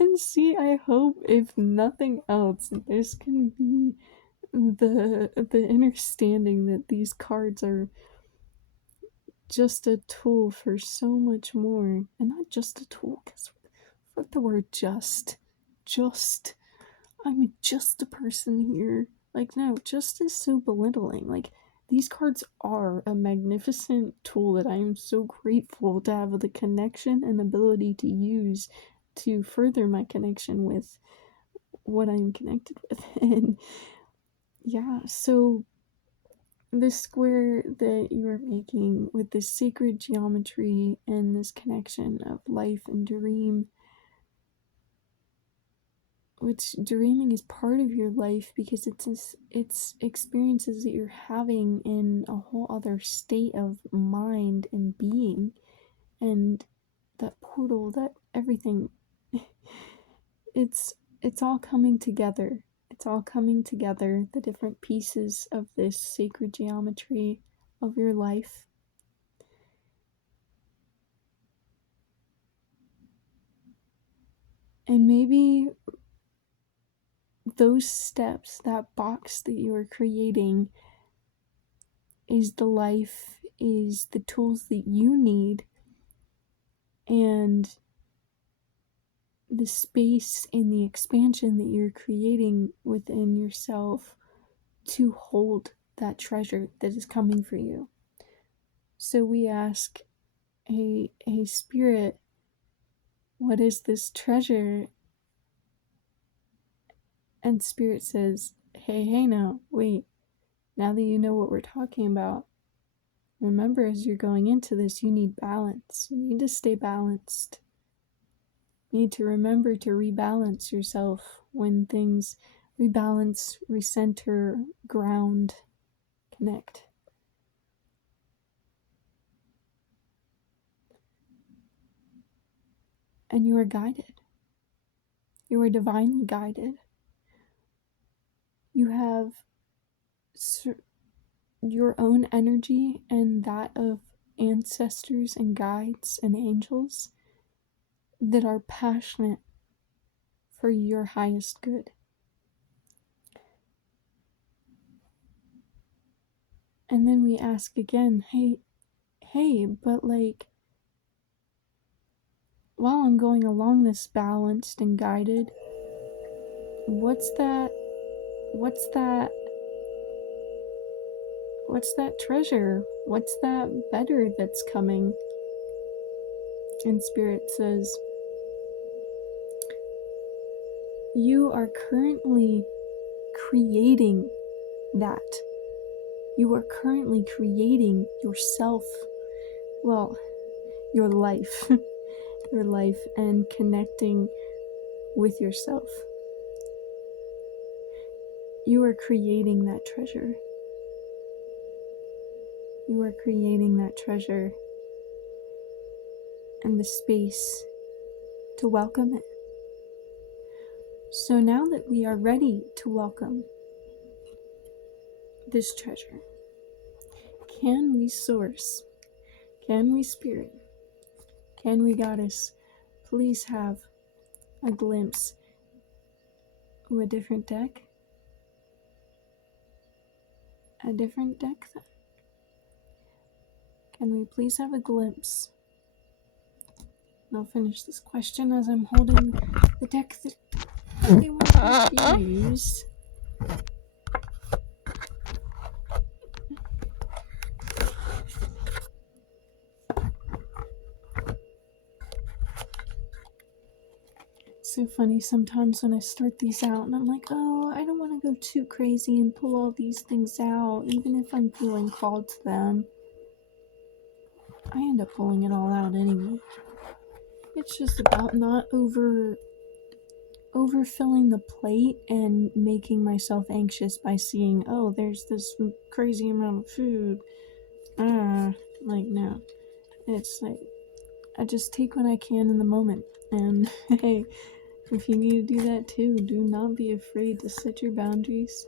And see, I hope, if nothing else, this can be the understanding that these cards are just a tool for so much more. And not just a tool, because fuck the word just. I'm just a person here. Like, no, just is so belittling. Like, these cards are a magnificent tool that I am so grateful to have the connection and ability to use to further my connection with what I'm connected with. And yeah, so this square that you are making with this sacred geometry and this connection of life and dream, which dreaming is part of your life because it's experiences that you're having in a whole other state of mind and being, and that portal, that everything, it's all coming together. It's all coming together, the different pieces of this sacred geometry of your life. And maybe those steps, that box that you are creating, is the life is the tools that you need and the space and the expansion that you're creating within yourself to hold that treasure that is coming for you. So we ask, hey Spirit, what is this treasure? And Spirit says, hey now, wait, now that you know what we're talking about, remember, as you're going into this, you need balance. You need to stay balanced. You need to remember to rebalance yourself when things rebalance, recenter, ground, connect. And you are guided. You are divinely guided. You have your own energy and that of ancestors and guides and angels that are passionate for your highest good. And then we ask again, hey, but like, while I'm going along this balanced and guided, what's that treasure? What's that better that's coming? And Spirit says, you are currently creating that. You are currently creating yourself. Well, your life. Your life and connecting with yourself. You are creating that treasure. You are creating that treasure and the space to welcome it. So now that we are ready to welcome this treasure, can we source, can we spirit, can we goddess, please have a glimpse of a different deck? A different deck then? Can we please have a glimpse? And I'll finish this question as I'm holding the deck that they want to be used. It's so funny sometimes when I start these out and I'm like, oh, I don't want to go too crazy and pull all these things out, even if I'm feeling called to them. I end up pulling it all out anyway. It's just about not overfilling the plate and making myself anxious by seeing, oh, there's this crazy amount of food. Like, no. It's like, I just take what I can in the moment. And hey, if you need to do that too, do not be afraid to set your boundaries.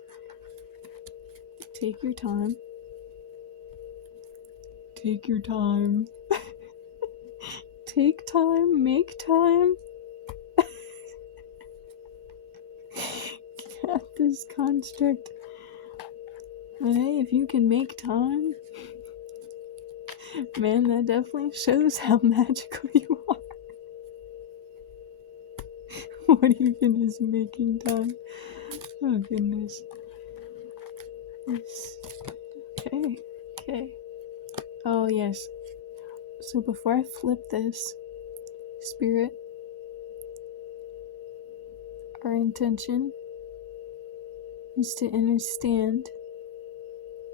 Take your time. Take your time. Take time, make time. Get this construct. But hey, if you can make time, man, that definitely shows how magical you are. What even is making time? Oh goodness. Okay. Oh yes. So before I flip this, Spirit, our intention is to understand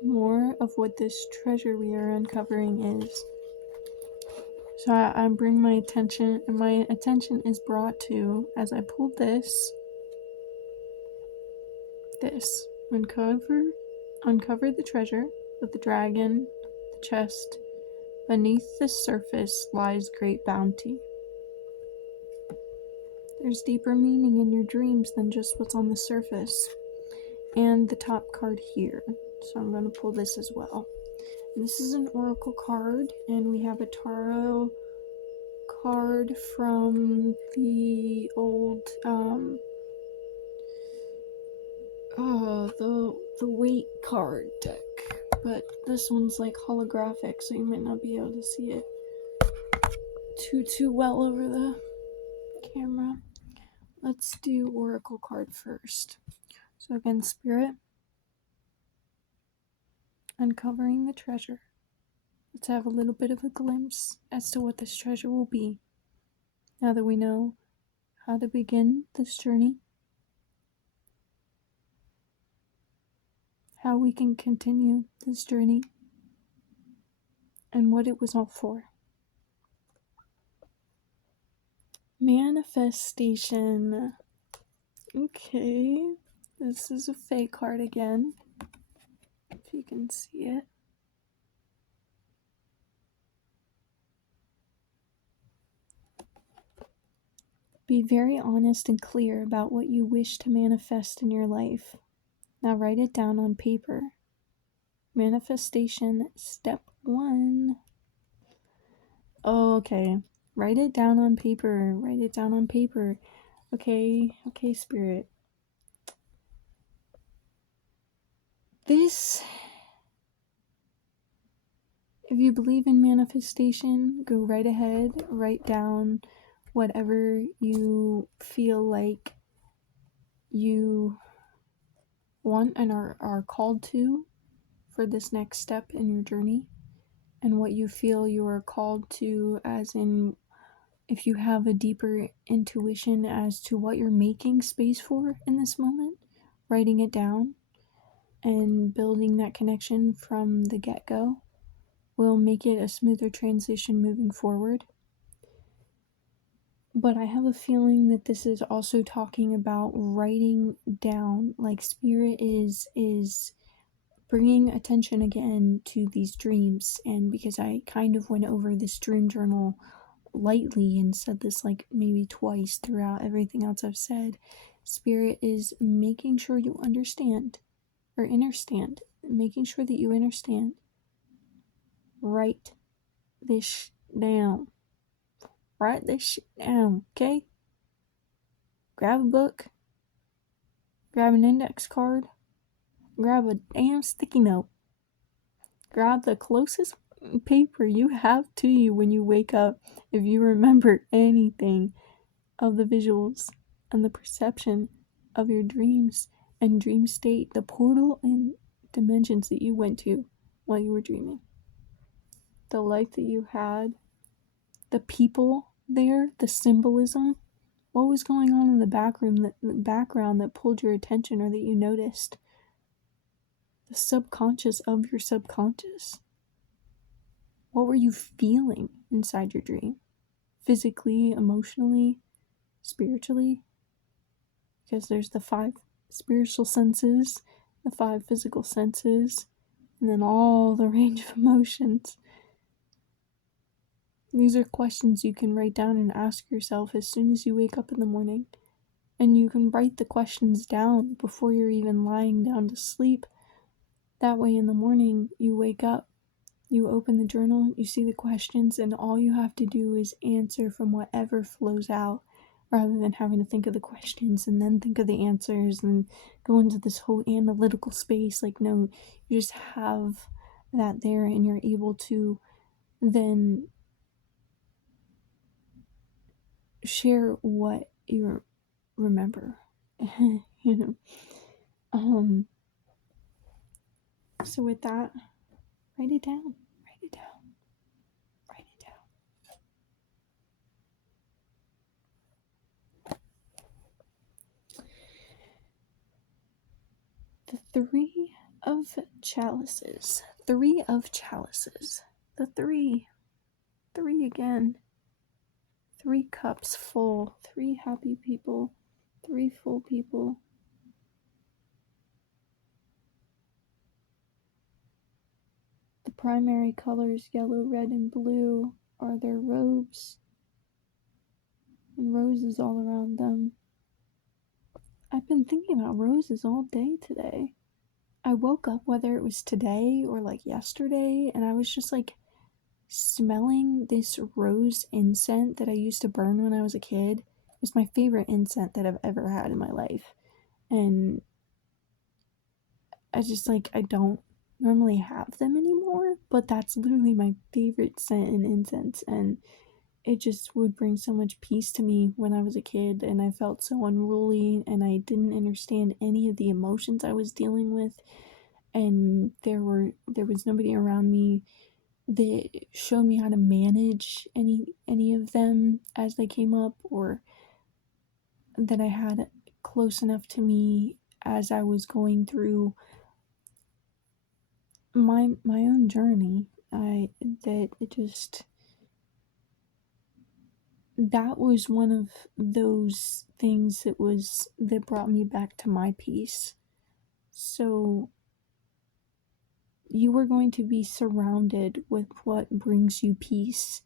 more of what this treasure we are uncovering is. So I bring my attention, and my attention is brought to, as I pull this, uncover the treasure with the dragon, the chest. Beneath the surface lies great bounty. There's deeper meaning in your dreams than just what's on the surface. And the top card here. So I'm going to pull this as well. And this is an oracle card, and we have a tarot card from the old the weight card deck. but this one's like holographic, so you might not be able to see it too well over the camera. Let's do Oracle card first. So again, Spirit, uncovering the treasure. Let's have a little bit of a glimpse as to what this treasure will be. Now that we know how to begin this journey, how we can continue this journey, and what it was all for. Manifestation. Okay, this is a Fae card again, if you can see it. Be very honest and clear about what you wish to manifest in your life. Now write it down on paper. Manifestation step 1. Oh, okay. Write it down on paper. Write it down on paper. Okay, Spirit. This, if you believe in manifestation, go right ahead. Write down whatever you feel like you want and are called to for this next step in your journey, and what you feel you are called to, as in if you have a deeper intuition as to what you're making space for in this moment, writing it down and building that connection from the get-go will make it a smoother transition moving forward. But I have a feeling that this is also talking about writing down, like Spirit is bringing attention again to these dreams. And because I kind of went over this dream journal lightly and said this like maybe twice throughout everything else I've said, Spirit is making sure you understand, making sure that you understand. Write this down. Write this shit down, okay? Grab a book, grab an index card, grab a damn sticky note, grab the closest paper you have to you when you wake up. If you remember anything of the visuals and the perception of your dreams and dream state, the portal and dimensions that you went to while you were dreaming, the life that you had, the people there, the symbolism, what was going on in the background that pulled your attention or that you noticed, the subconscious of your subconscious. What were you feeling inside your dream? Physically, emotionally, spiritually? Because there's the 5 spiritual senses, the 5 physical senses, and then all the range of emotions. These are questions you can write down and ask yourself as soon as you wake up in the morning. And you can write the questions down before you're even lying down to sleep. That way in the morning, you wake up, you open the journal, you see the questions, and all you have to do is answer from whatever flows out, rather than having to think of the questions and then think of the answers and go into this whole analytical space. Like, no, you just have that there and you're able to then share what you remember. So with that, write it down. The 3 of chalices. 3 of chalices. The 3 again. 3 cups full. 3 happy people. 3 full people. The primary colors, yellow, red, and blue, are their robes. And roses all around them. I've been thinking about roses all day today. I woke up, whether it was today or like yesterday, and I was just like smelling this rose incense that I used to burn when I was a kid. It's my favorite incense that I've ever had in my life. And I just like, I don't normally have them anymore, but that's literally my favorite scent in incense, and it just would bring so much peace to me when I was a kid, and I felt so unruly, and I didn't understand any of the emotions I was dealing with, and there was nobody around me that showed me how to manage any of them as they came up, or that I had close enough to me as I was going through my own journey. That was one of those things that brought me back to my peace. So you are going to be surrounded with what brings you peace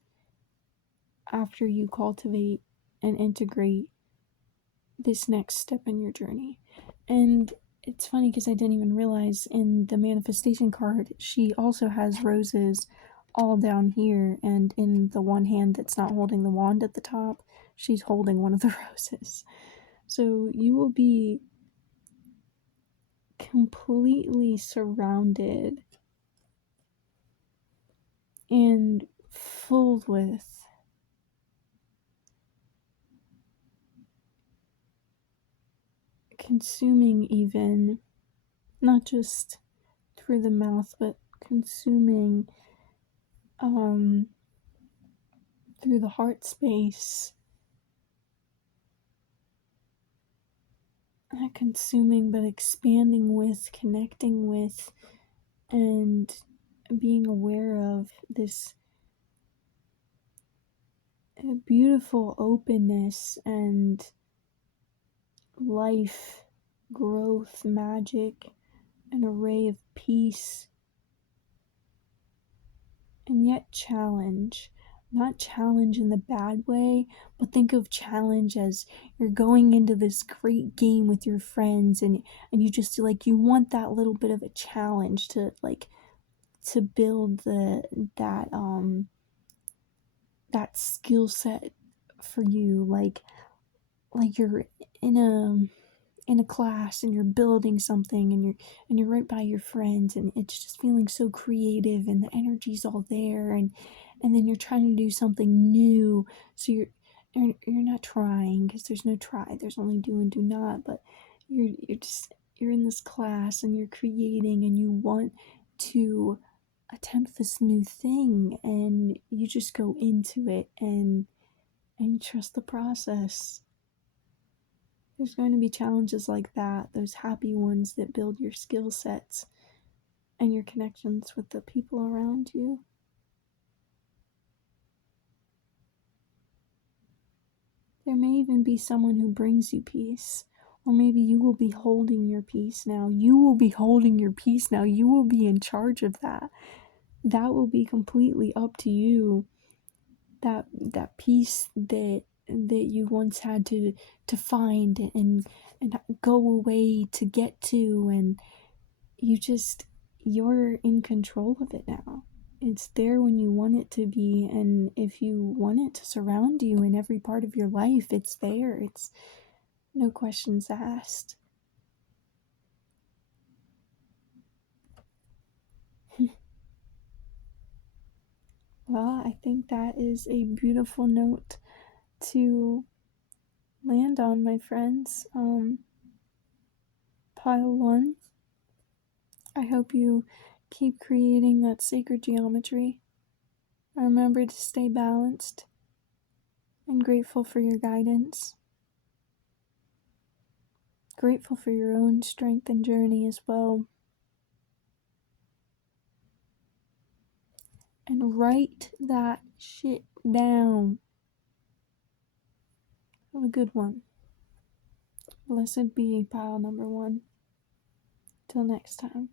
after you cultivate and integrate this next step in your journey. And it's funny because I didn't even realize in the manifestation card, she also has roses all down here, and in the one hand that's not holding the wand at the top, she's holding one of the roses. So you will be completely surrounded and filled with consuming, even not just through the mouth, but consuming through the heart space. Not consuming, but expanding with, connecting with, and being aware of this beautiful openness and life, growth, magic, an array of peace, and yet challenge. Not challenge in the bad way, but think of challenge as you're going into this great game with your friends, and you just like, you want that little bit of a challenge to build that skill set for you, like you're in a class and you're building something, and you're right by your friends, and it's just feeling so creative, and the energy's all there, and then you're trying to do something new, so you're not trying, because there's no try, there's only do and do not, but you're in this class and you're creating, and you want to attempt this new thing, and you just go into it, and trust the process. There's going to be challenges like that, those happy ones that build your skill sets and your connections with the people around you. There may even be someone who brings you peace, or maybe you will be holding your peace now. You will be holding your peace now. You will be in charge of that. That will be completely up to you. That peace that you once had to find and go away to get to, and you're in control of it now. It's there when you want it to be, and if you want it to surround you in every part of your life, it's there. It's no questions asked. Well, I think that is a beautiful note to land on, my friends. Pile 1. I hope you keep creating that sacred geometry. Remember to stay balanced and grateful for your guidance. Grateful for your own strength and journey as well. And write that shit down. Have a good one. Blessed be pile number 1. Till next time.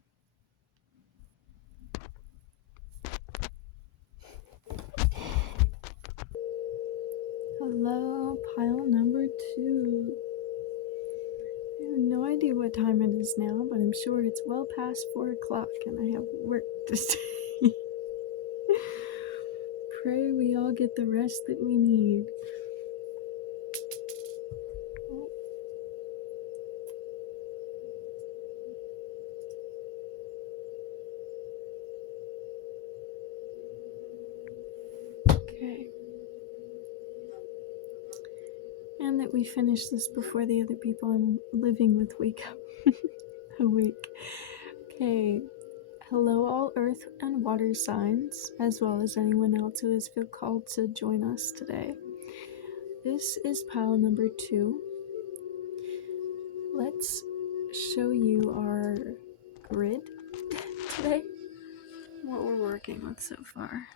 Hello, pile number 2. I have no idea what time it is now, but I'm sure it's well past 4 o'clock and I have work to do. Pray we all get the rest that we need. recommend that we finish this before the other people I'm living with wake up. Awake. Okay. Hello, all earth and water signs, as well as anyone else who has feel called to join us today. This is pile number 2. Let's show you our grid today, what we're working with so far.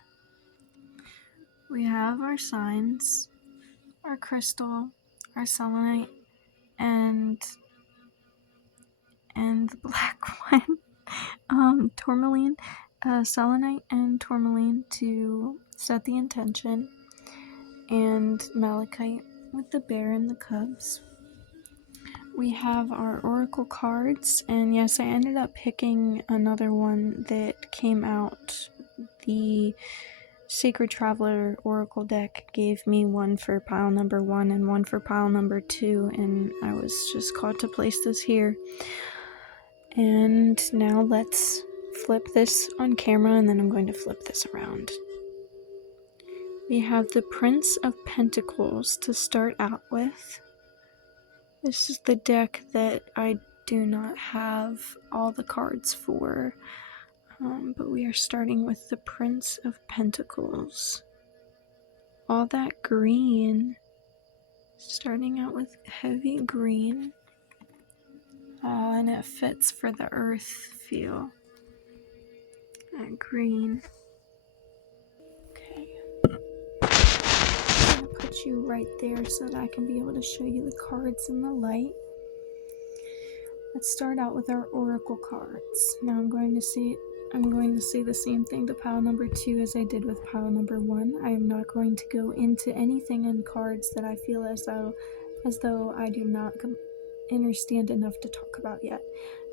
We have our signs, our crystal, our selenite, and the black one, tourmaline, selenite and tourmaline to set the intention, and malachite with the bear and the cubs. We have our oracle cards, and yes, I ended up picking another one that came out. The Sacred Traveler Oracle deck gave me one for pile number 1 and one for pile number 2, and I was just called to place this here. And now let's flip this on camera, and then I'm going to flip this around. We have the Prince of Pentacles to start out with. This is the deck that I do not have all the cards for, but we are starting with the Prince of Pentacles. All that green, starting out with heavy green, and it fits for the earth feel. That green. Okay. I'm gonna put you right there so that I can be able to show you the cards in the light. Let's start out with our oracle cards. Now I'm going to say the same thing to pile number 2 as I did with pile number 1. I am not going to go into anything in cards that I feel as though I do not understand enough to talk about yet.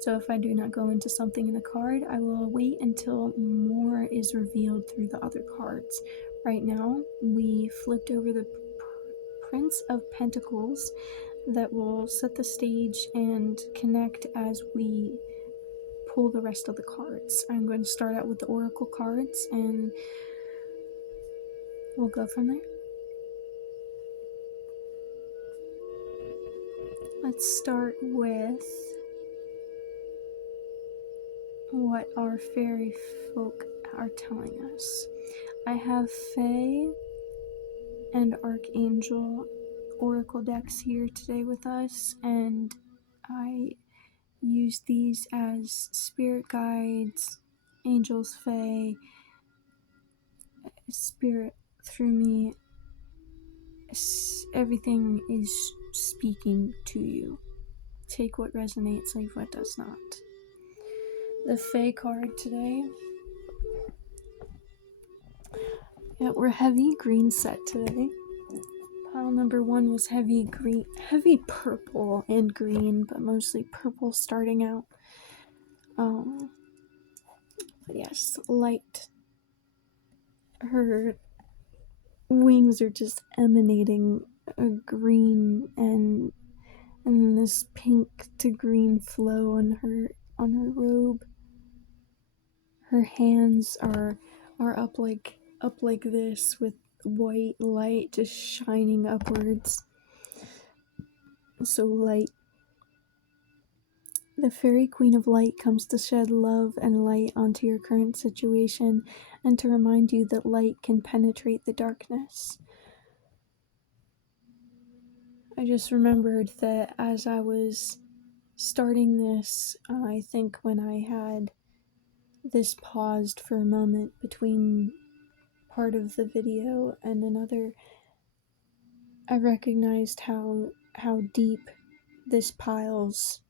So if I do not go into something in a card, I will wait until more is revealed through the other cards. Right now, we flipped over the Prince of Pentacles that will set the stage and connect as we pull the rest of the cards. I'm going to start out with the oracle cards and we'll go from there. Let's start with what our fairy folk are telling us. I have Fae and Archangel oracle decks here today with us, and I use these as spirit guides, angels, Fae, spirit through me. Everything is speaking to you. Take what resonates, leave what does not. The Fae card today. Yeah, we're heavy green set today. Pile number 1 was heavy green, heavy purple and green, but mostly purple starting out. But yes, light. Her wings are just emanating a green and this pink to green flow on her robe. Her hands are up like this with white light just shining upwards. So light. The Fairy Queen of Light comes to shed love and light onto your current situation and to remind you that light can penetrate the darkness. I just remembered that as I was starting this, I think when I had this paused for a moment between part of the video and another, I recognized how deep this pile's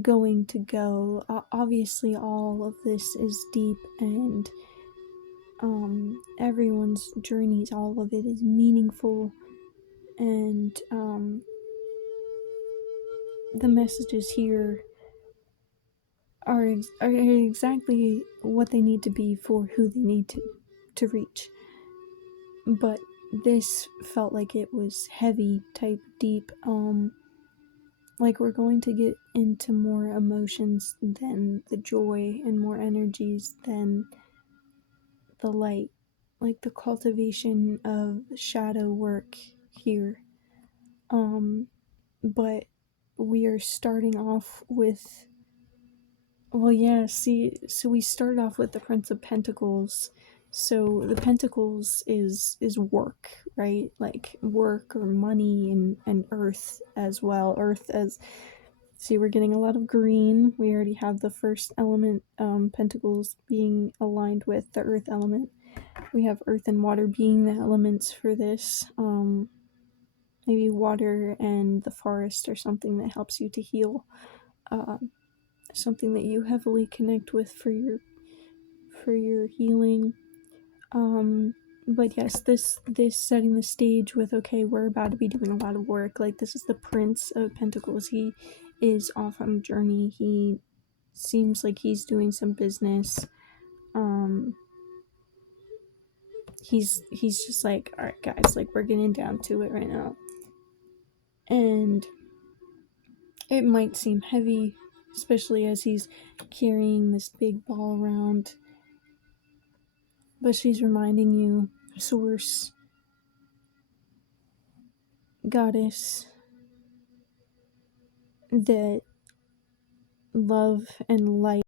going to go. Obviously all of this is deep, and everyone's journeys, all of it is meaningful, and the messages here are exactly what they need to be for who they need to reach. But this felt like it was heavy, type deep, like we're going to get into more emotions than the joy, and more energies than the light, like the cultivation of shadow work here. But we are starting off with, so we started off with the Prince of Pentacles. So the Pentacles is work, right? Like work or money, and earth as well. Earth as, see, we're getting a lot of green. We already have the first element, Pentacles being aligned with the earth element. We have earth and water being the elements for this. Maybe water and the forest or something that helps you to heal. Something that you heavily connect with for your healing. But yes, this setting the stage with, okay, we're about to be doing a lot of work. Like, this is the Prince of Pentacles. He is off on a journey. He seems like he's doing some business. He's just like, all right, guys, like, we're getting down to it right now. And it might seem heavy, especially as he's carrying this big ball around. But she's reminding you, Source, Goddess, that love and light